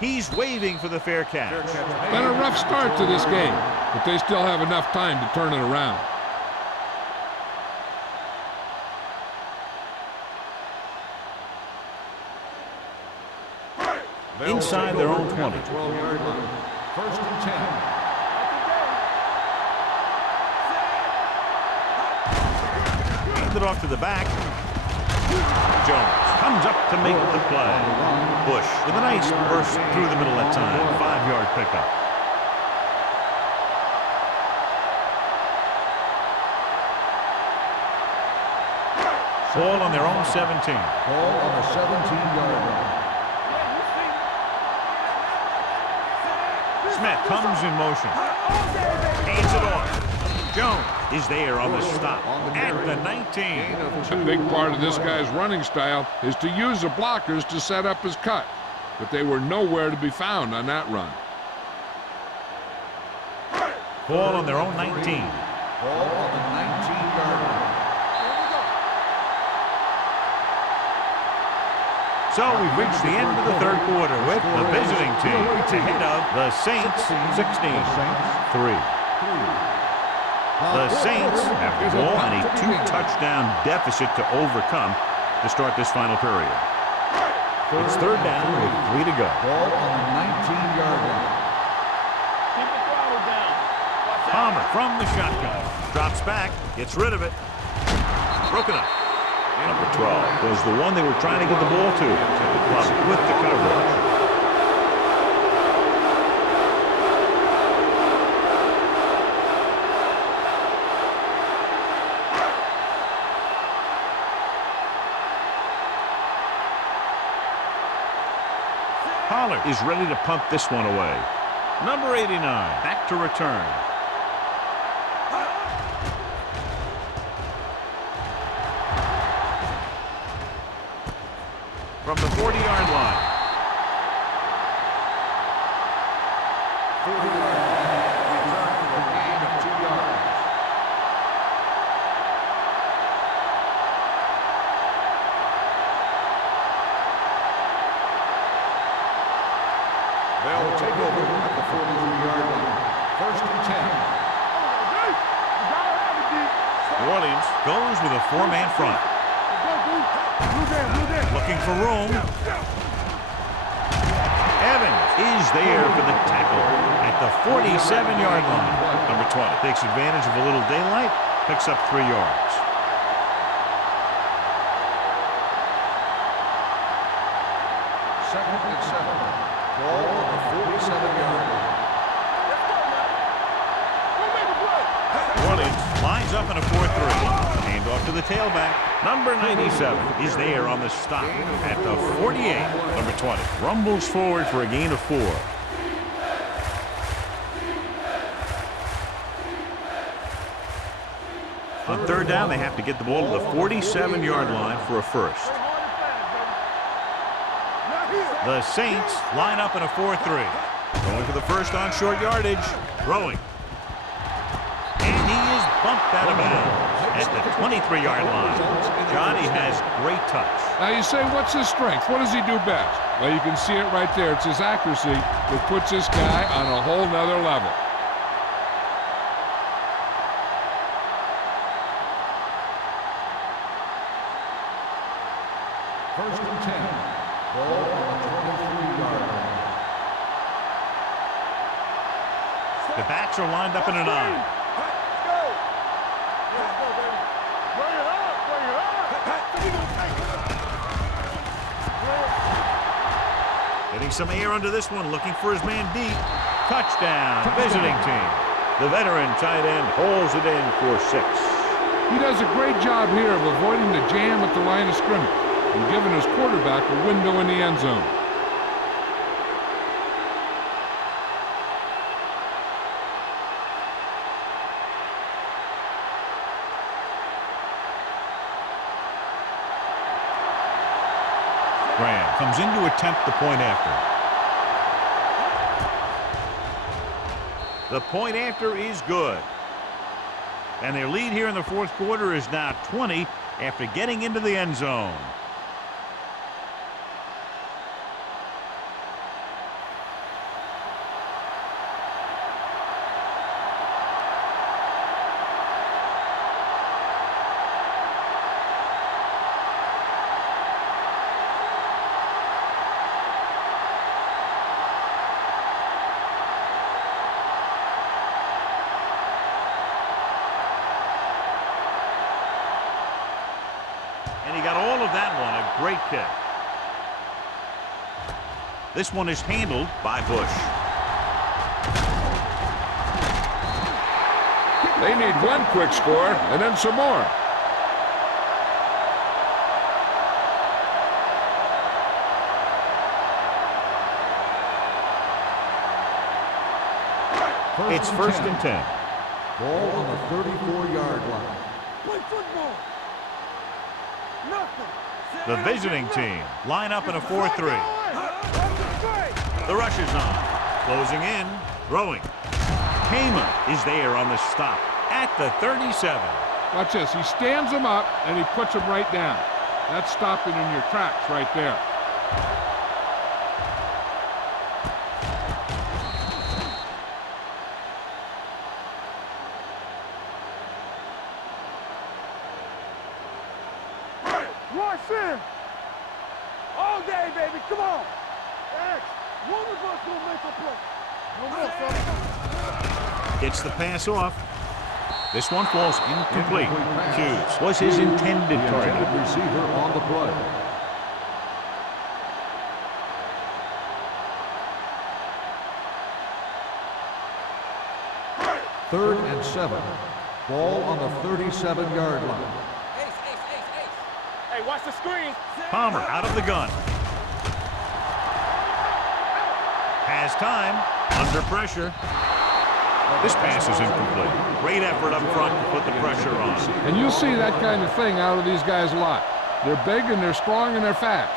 He's waving for the fair catch. Been a rough start to this game, but they still have enough time to turn it around. Inside their own 20. 12-yard line. First and 10. Hand it off to the back. Jones comes up to make the play. Bush with a nice burst through the middle that time. 5-yard pickup. Ball on their own 17. Ball on the 17-yard line. Smith comes in motion. Hands it off. Jones is there on the stop at the 19. A big part of this guy's running style is to use the blockers to set up his cut, but they were nowhere to be found on that run. Ball on their own 19. Ball on the 19-yard line. So we've reached the end of the third quarter with the visiting team ahead of the Saints 16-3. The Saints have the ball and a 2-touchdown deficit to overcome to start this final period. It's third down with 3 to go. Ball on the 19-yard line. Keep the throttle down. Palmer from the shotgun. Drops back, gets rid of it. Broken up. Number 12 was the one they were trying to get the ball to. The club with the coverage. Pollard is ready to punt this one away. Number 89 back to return. From the 40-yard line. 40-yard line. Return for a gain of 2 yards. They'll take over at the 43-yard line. First and 10. New Orleans goes with a 4-man front. Looking for room. Evans is there for the tackle at the 47-yard line. Number 20 takes advantage of a little daylight, picks up 3 yards. Second and 7. Ball on the 47-yard line. New Orleans lines up in a 4-3. Hand off to the tailback. Number 97 is there on the stop at the 48. Number 20 rumbles forward for a gain of 4. On third down, they have to get the ball to the 47-yard line for a first. The Saints line up in a 4-3. Going for the first on short yardage. Throwing. And he is bumped out of bounds at the 23-yard line. Johnny has great touch. Now you say, what's his strength? What does he do best? Well, you can see it right there. It's his accuracy that puts this guy on a whole nother level. First and 10. Ball on the 23-yard line. The backs are lined up in a 9. It Getting some air under this one, looking for his man deep. Touchdown, visiting team. The veteran tight end holds it in for 6. He does a great job here of avoiding the jam at the line of scrimmage and giving his quarterback a window in the end zone. Graham comes in to attempt the point after. The point after is good. And their lead here in the fourth quarter is now 20 after getting into the end zone. And he got all of that one, a great kick. This one is handled by Bush. They need one quick score and then some more. It's first and 10. Ball on the 34-yard line. Play football. Nothing. The visiting team line up in a 4-3. The rush is on. Closing in. Throwing. Kama is there on the stop at the 37. Watch this. He stands him up and he puts him right down. That's stopping in your tracks right there. Rush in. All day, baby. Come on. X. One of us will make a play. No more, son. Gets the pass off. This one falls incomplete. Hughes was his intended target. Intended receiver on the play. Third and 7. Ball on the 37-yard line. Hey, watch the screen. Palmer out of the gun. Has time. Under pressure. This pass is incomplete. Great effort up front to put the pressure on. And you see that kind of thing out of these guys a lot. They're big and they're strong and they're fast.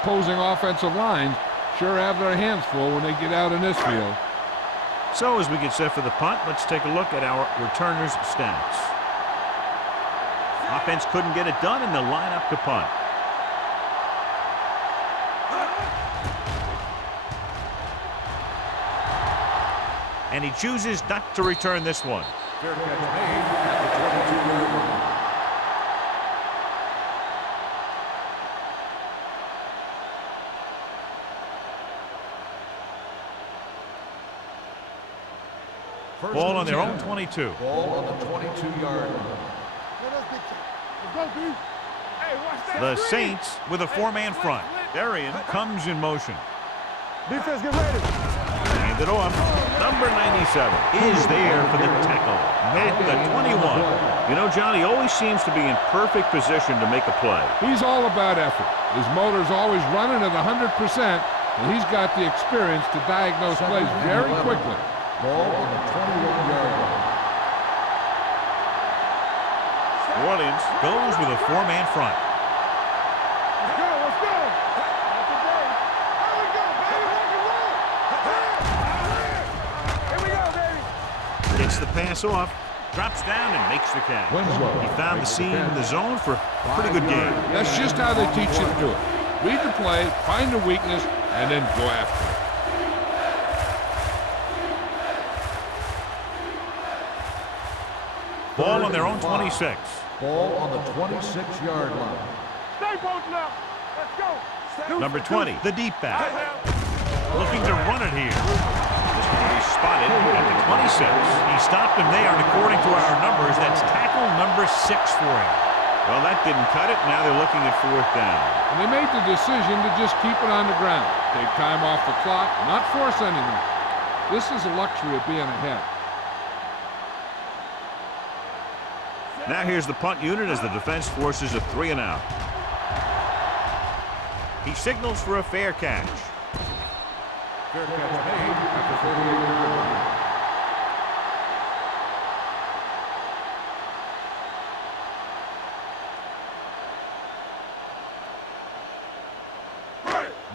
Opposing offensive lines sure have their hands full when they get out in this field. So as we get set for the punt, let's take a look at our returners' stats. Offense couldn't get it done in the lineup to punt. And he chooses not to return this one. Fair catch made at the 22-yard line. Ball on their own 22. Ball on the 22-yard line. The Saints with a 4-man front. Darian comes in motion. Defense, get ready. Hand it off. Number 97 is there for the tackle at the 21. You know, John, he always seems to be in perfect position to make a play. He's all about effort. His motor's always running at 100%, and he's got the experience to diagnose plays very quickly. Ball on the 21-yard line. New Orleans goes with a 4-man front. Let's go, let's go. Not today. Here we go, baby. Rock and roll. Here we go, baby. Gets the pass off. Drops down and makes the catch. Winslow He found the seam in the zone for a pretty good game. That's just how they teach you to do it. Read the play, find the weakness, and then go after it. Ball on their own 26. Ball on the 26-yard line. Stay posted up. Let's go. Number 20, the deep back. Looking to run it here. This one will be spotted at the 26. He stopped him there, and according to our numbers, that's tackle number 6 for him. Well, that didn't cut it. Now they're looking at 4th down. And they made the decision to just keep it on the ground. Take time off the clock, not force anything. This is a luxury of being ahead. Now here's the punt unit as the defense forces a 3 and out. He signals for a fair catch. Fair catch made at the 38-yard line.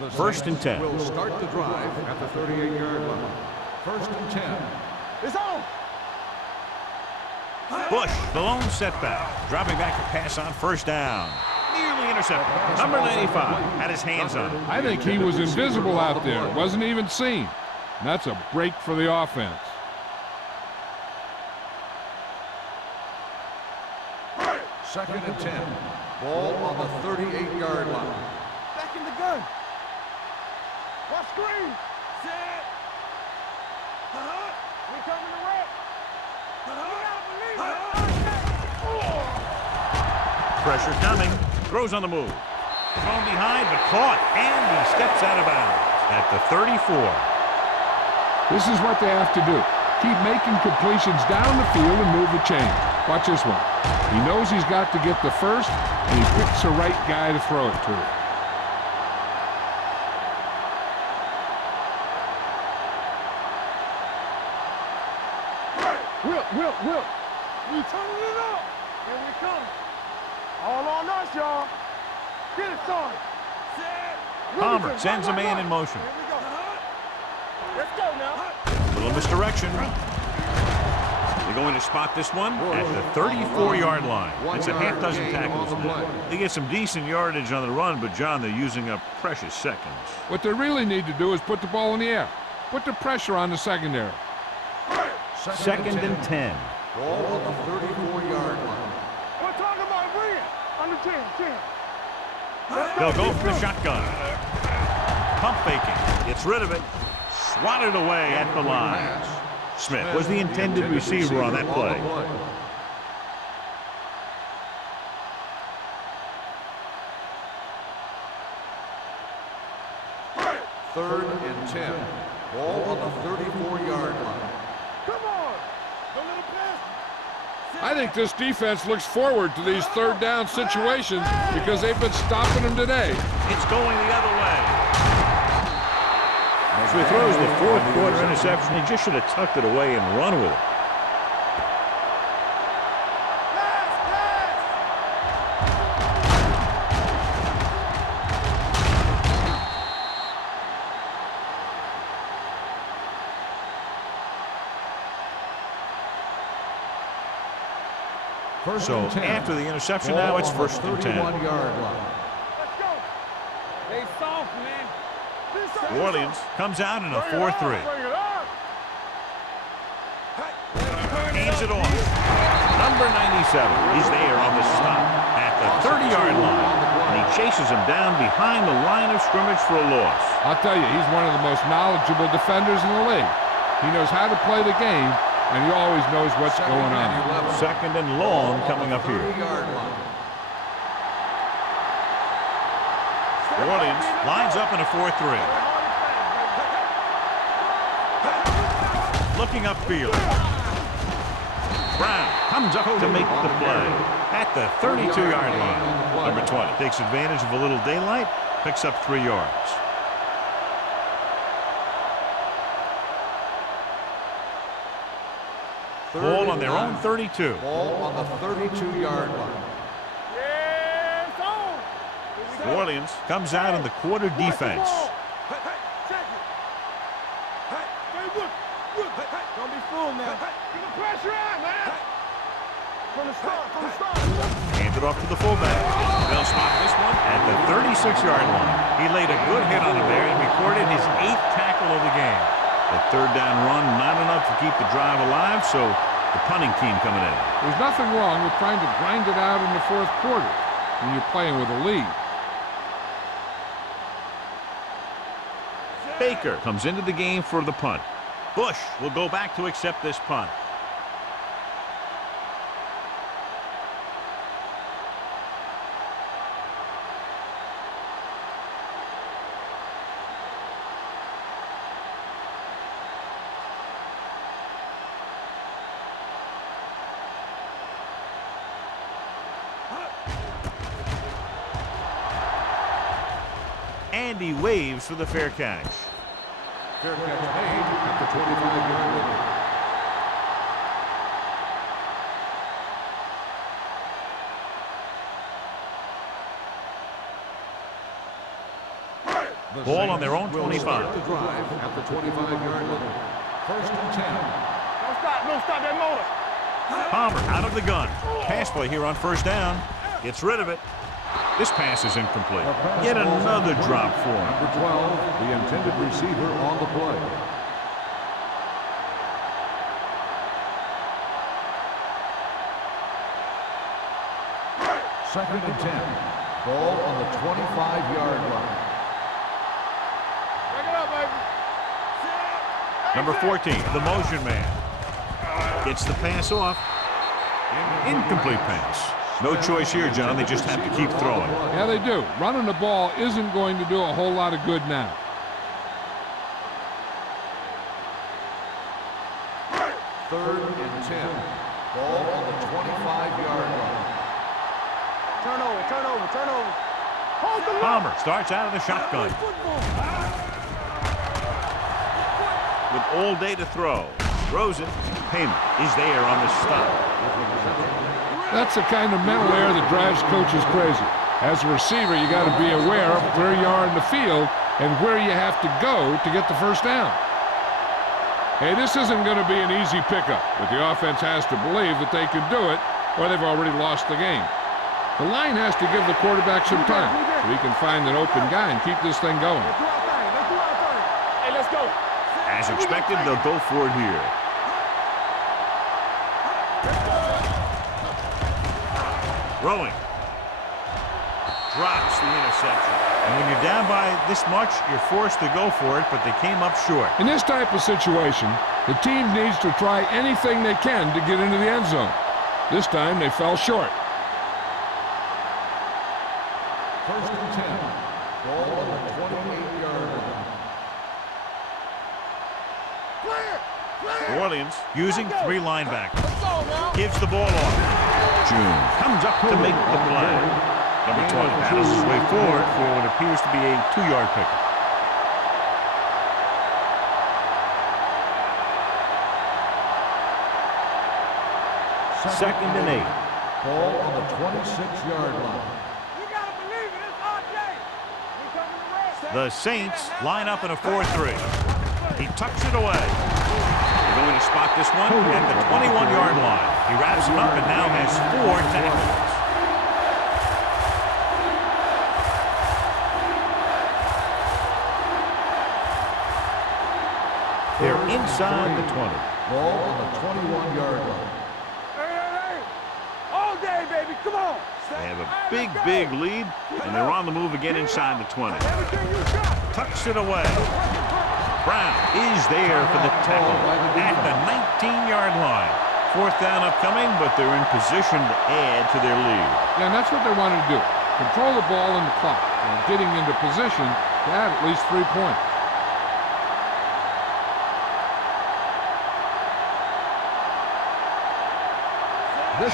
The 1st and 10. Will start the drive at the 38-yard line. 1st and 10. It's on. Bush, the lone setback. Dropping back to pass on 1st down. Nearly intercepted. Number 95 had his hands on it. I think he was invisible out there. Wasn't even seen. And that's a break for the offense. 2nd and 10. Ball on the 38-yard line. Back in the gun. Watch screen. Set. We coming to wreck. You gotta believe it. Pressure coming. Throws on the move. Thrown behind, but caught. And he steps out of bounds at the 34. This is what they have to do. Keep making completions down the field and move the chain. Watch this one. He knows he's got to get the first, and he picks the right guy to throw it to. Will. We turning it up. Here we come. All on us, y'all. Get it started. Set. Palmer sends a man in motion. Here we go. Let's go now. Little misdirection. They're going to spot this one at the 34-yard line. It's a half dozen tackles now. They get some decent yardage on the run, but, John, they're using up precious seconds. What they really need to do is put the ball in the air. Put the pressure on the secondary. 2nd and 10. Ball on the 34-yard line. We're talking about bringing. Under 10. They'll go for the shotgun. Pump faking. Gets rid of it. Swatted away at the line. Smith was the intended receiver on that play. Third and 10. Ball on the 34-yard line. Come on. Don't let him pass. I think this defense looks forward to these 3rd down situations because they've been stopping them today. It's going the other way. Smith throws the 4th quarter interception. He just should have tucked it away and run with it. So after the interception, now it's 1st and 10. 31-yard line. Let's go. They soft, man. New Orleans comes out in a 4-3. Bring it up. Hands it off. Number 97 is there on the stop at the 30-yard line. And he chases him down behind the line of scrimmage for a loss. I'll tell you, he's one of the most knowledgeable defenders in the league. He knows how to play the game, and he always knows what's going on. 2nd and long coming up here. New Orleans lines up in a 4-3. Looking upfield. Brown comes up to make the play at the 32-yard line. Number 20 takes advantage of a little daylight, picks up 3 yards. Ball on their own 32. Ball on the 32-yard line. Yeah, it's on. New Orleans comes out in the quarter defense. Check it. Hey, look. Don't be fooled now. Get the pressure on, man. From the start. Hand it off to the fullback. They'll spot this one at the 36-yard line. He laid a good hit on him there and recorded his 8th tackle of the game. The 3rd down run, not enough to keep the drive alive, so the punting team coming in. There's nothing wrong with trying to grind it out in the 4th quarter when you're playing with a lead. Baker comes into the game for the punt. Bush will go back to accept this punt. and he waves for the fair catch. Fair catch made at the 25-yard line. Ball on their own 25. The drive at the 25-yard line. 1st and 10. Don't stop that motor. Palmer out of the gun. Pass play here on 1st down. Gets rid of it. This pass is incomplete. Yet another drop for him. Number 12, the intended receiver on the play. Second and 10. Ball on the 25-yard line. Break it up, baby. Number 14, the motion man. Gets the pass off. Incomplete pass. No choice here, John. They just have to keep throwing. Yeah, they do. Running the ball isn't going to do a whole lot of good now. Third and 10. Ball on the 25-yard line. Turn over. Hold the line. Palmer starts out of the shotgun. With all day to throw. Throws it. Payment is there on the stop. That's the kind of mental error that drives coaches crazy. As a receiver, you got to be aware of where you are in the field and where you have to go to get the 1st down. Hey, this isn't going to be an easy pickup, but the offense has to believe that they can do it or they've already lost the game. The line has to give the quarterback some time so he can find an open guy and keep this thing going. Let's do our thing. Hey, let's go. As expected, they'll go for it here. Throwing. Drops the interception. And when you're down by this much, you're forced to go for it, but they came up short. In this type of situation, the team needs to try anything they can to get into the end zone. This time, they fell short. 1st and 10. Ball on the 28-yard line. New Orleans using 3 linebackers. Gives the ball off. June comes up to make the play. Number 20 battles his way forward for what appears to be a 2-yard pickup. Second and 8. Ball on the 26-yard line. You gotta believe it. It's our day. We coming to rest. The Saints line up in a 4-3. He tucks it away. They're going to spot this one at the 21-yard line. He wraps him up and now has 4 tackles. They're inside the 20. Ball on the 21-yard line. Hey. All day, baby. Come on. They have a big lead, and they're on the move again inside the 20. Everything you got. Tucks it away. Brown is there for the tackle at the 19-yard line. 4th down upcoming, but they're in position to add to their lead. Yeah, and that's what they wanted to do. Control the ball in the clock while getting into position to add at least 3 points.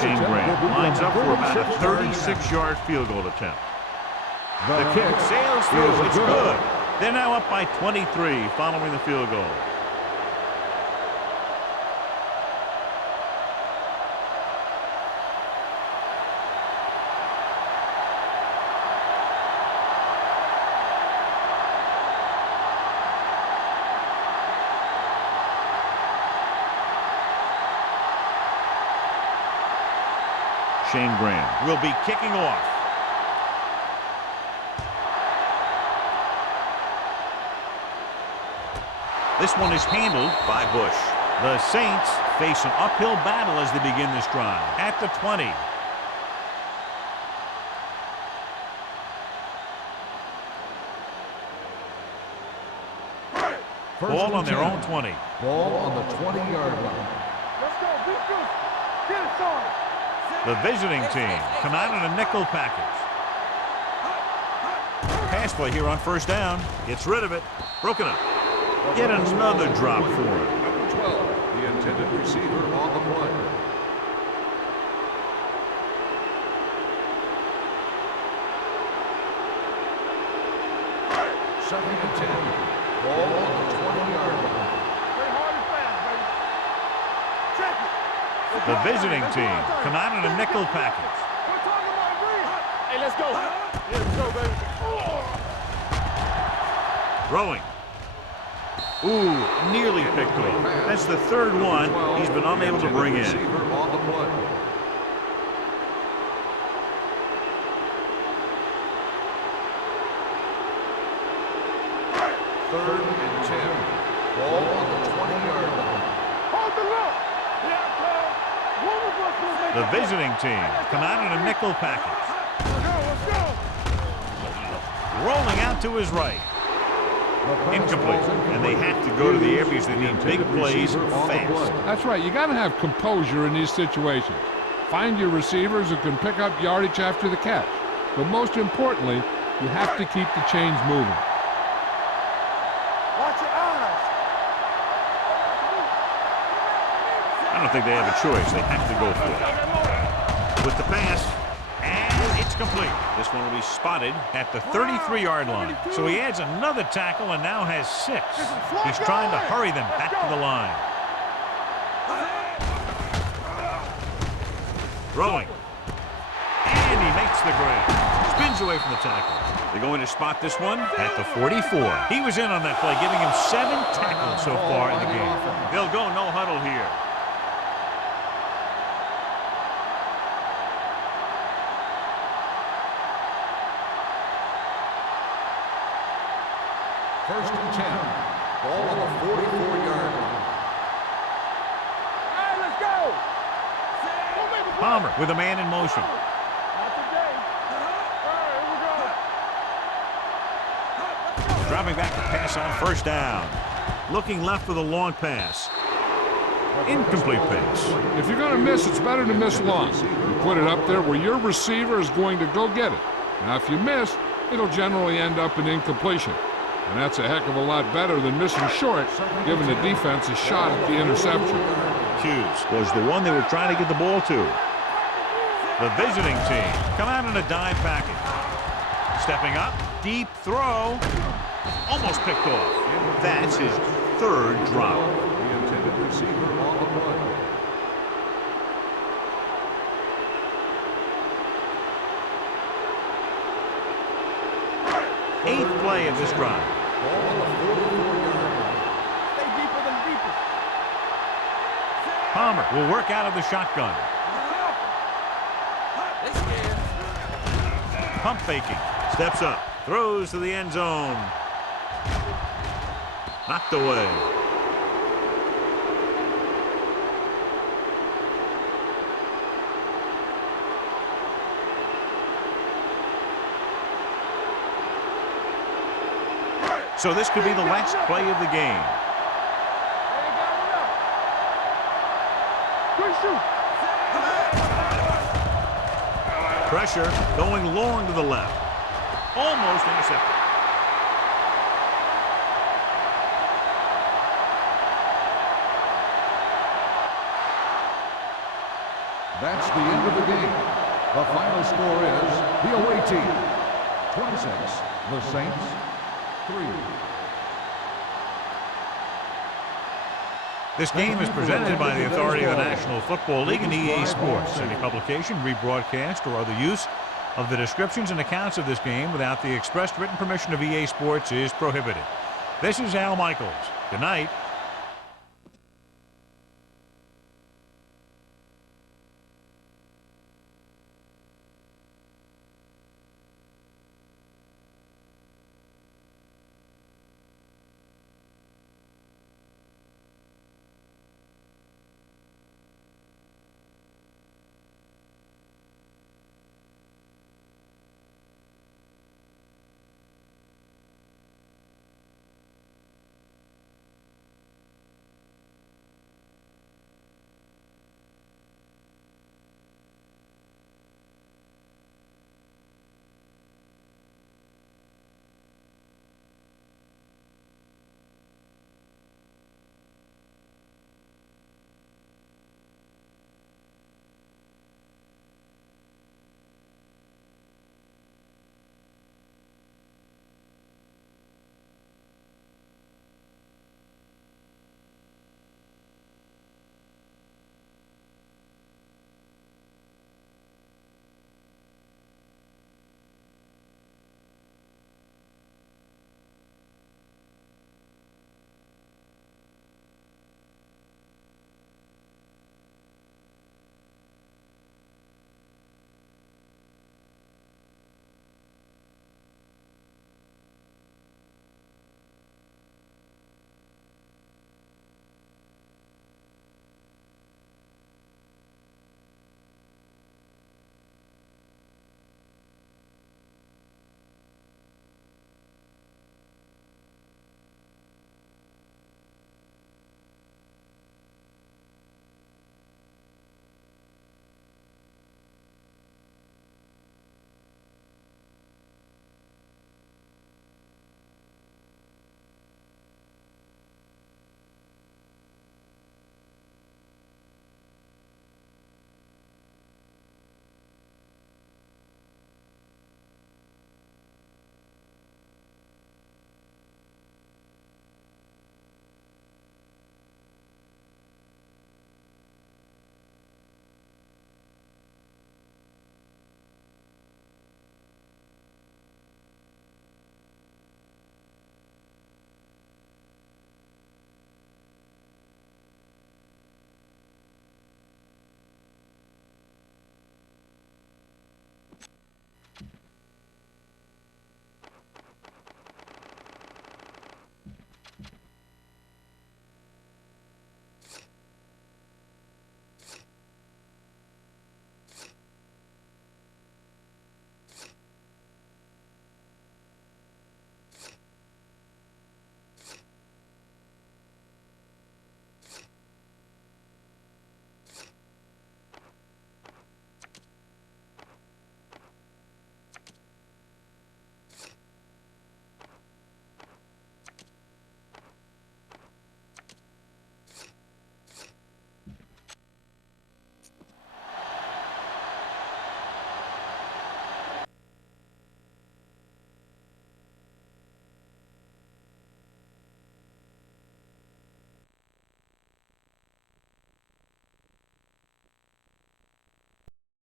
Shane Graham lines up for about a 36-yard field goal attempt. The kick sails through. It's good. They're now up by 23 following the field goal. Shane Graham will be kicking off. This one is handled by Bush. The Saints face an uphill battle as they begin this drive at the 20. Ball on their own 20. Ball on the 20-yard line. Let's go. Be good. Get it started. The visiting team come out in a nickel package. Pass play here on 1st down. Gets rid of it. Broken up. Yet another drop for him. Number 12, the intended receiver on the play. Second and 10. Ball on the 20-yard line. Play hard and fast, baby. Check it. The visiting team come out in a nickel package. We're talking about green. Hey, let's go. Let's go, baby. Throwing. Ooh, nearly picked off. That's the third one he's been unable to bring in. Receiver on the play. Third and 10. Ball on the 20-yard line. Hold the look. Yeah, Cole. One of us will make The a play. visiting team come out in a nickel package. Let's go. Rolling out to his right. Incomplete. And they have to go to the areas that need big plays fast. That's right. You got to have composure in these situations. Find your receivers who can pick up yardage after the catch. But most importantly, you have to keep the chains moving. Watch your eyes. I don't think they have a choice. They have to go for it. With the pass, and it's complete. This one will be spotted at the 33-yard line. So he adds another tackle and now has 6. He's trying to hurry them back to the line. Throwing. And he makes the grab. Spins away from the tackle. They're going to spot this one at the 44. He was in on that play, giving him 7 tackles so far in the game. They'll go no huddle here. First and 10. Ball on the 44-yard line. Hey, let's go. Palmer with a man in motion. Not today. All right, here we go. Dropping back to pass on first down. Looking left for the long pass. Incomplete pass. If you're going to miss, it's better to miss long. You put it up there where your receiver is going to go get it. Now, if you miss, it'll generally end up in incompletion. And that's a heck of a lot better than missing short, giving the defense a shot at the interception. Hughes was the one they were trying to get the ball to. The visiting team come out in a dime package. Stepping up, deep throw, almost picked off. That's his 3rd drop. The intended receiver on the play. Eighth play of this drive. Ball on the 44-yard line. Stay deeper than deepest. Palmer will work out of the shotgun. Pump faking. Steps up. Throws to the end zone. Knocked away. So this could be the last play of the game. Good shoot. Pressure going long to the left. Almost intercepted. That's the end of the game. The final score is the away team 26, the Saints 3. This game is presented by the authority of the National Football League and EA Sports. Any publication, rebroadcast, or other use of the descriptions and accounts of this game without the expressed written permission of EA Sports is prohibited. This is Al Michaels. Good night.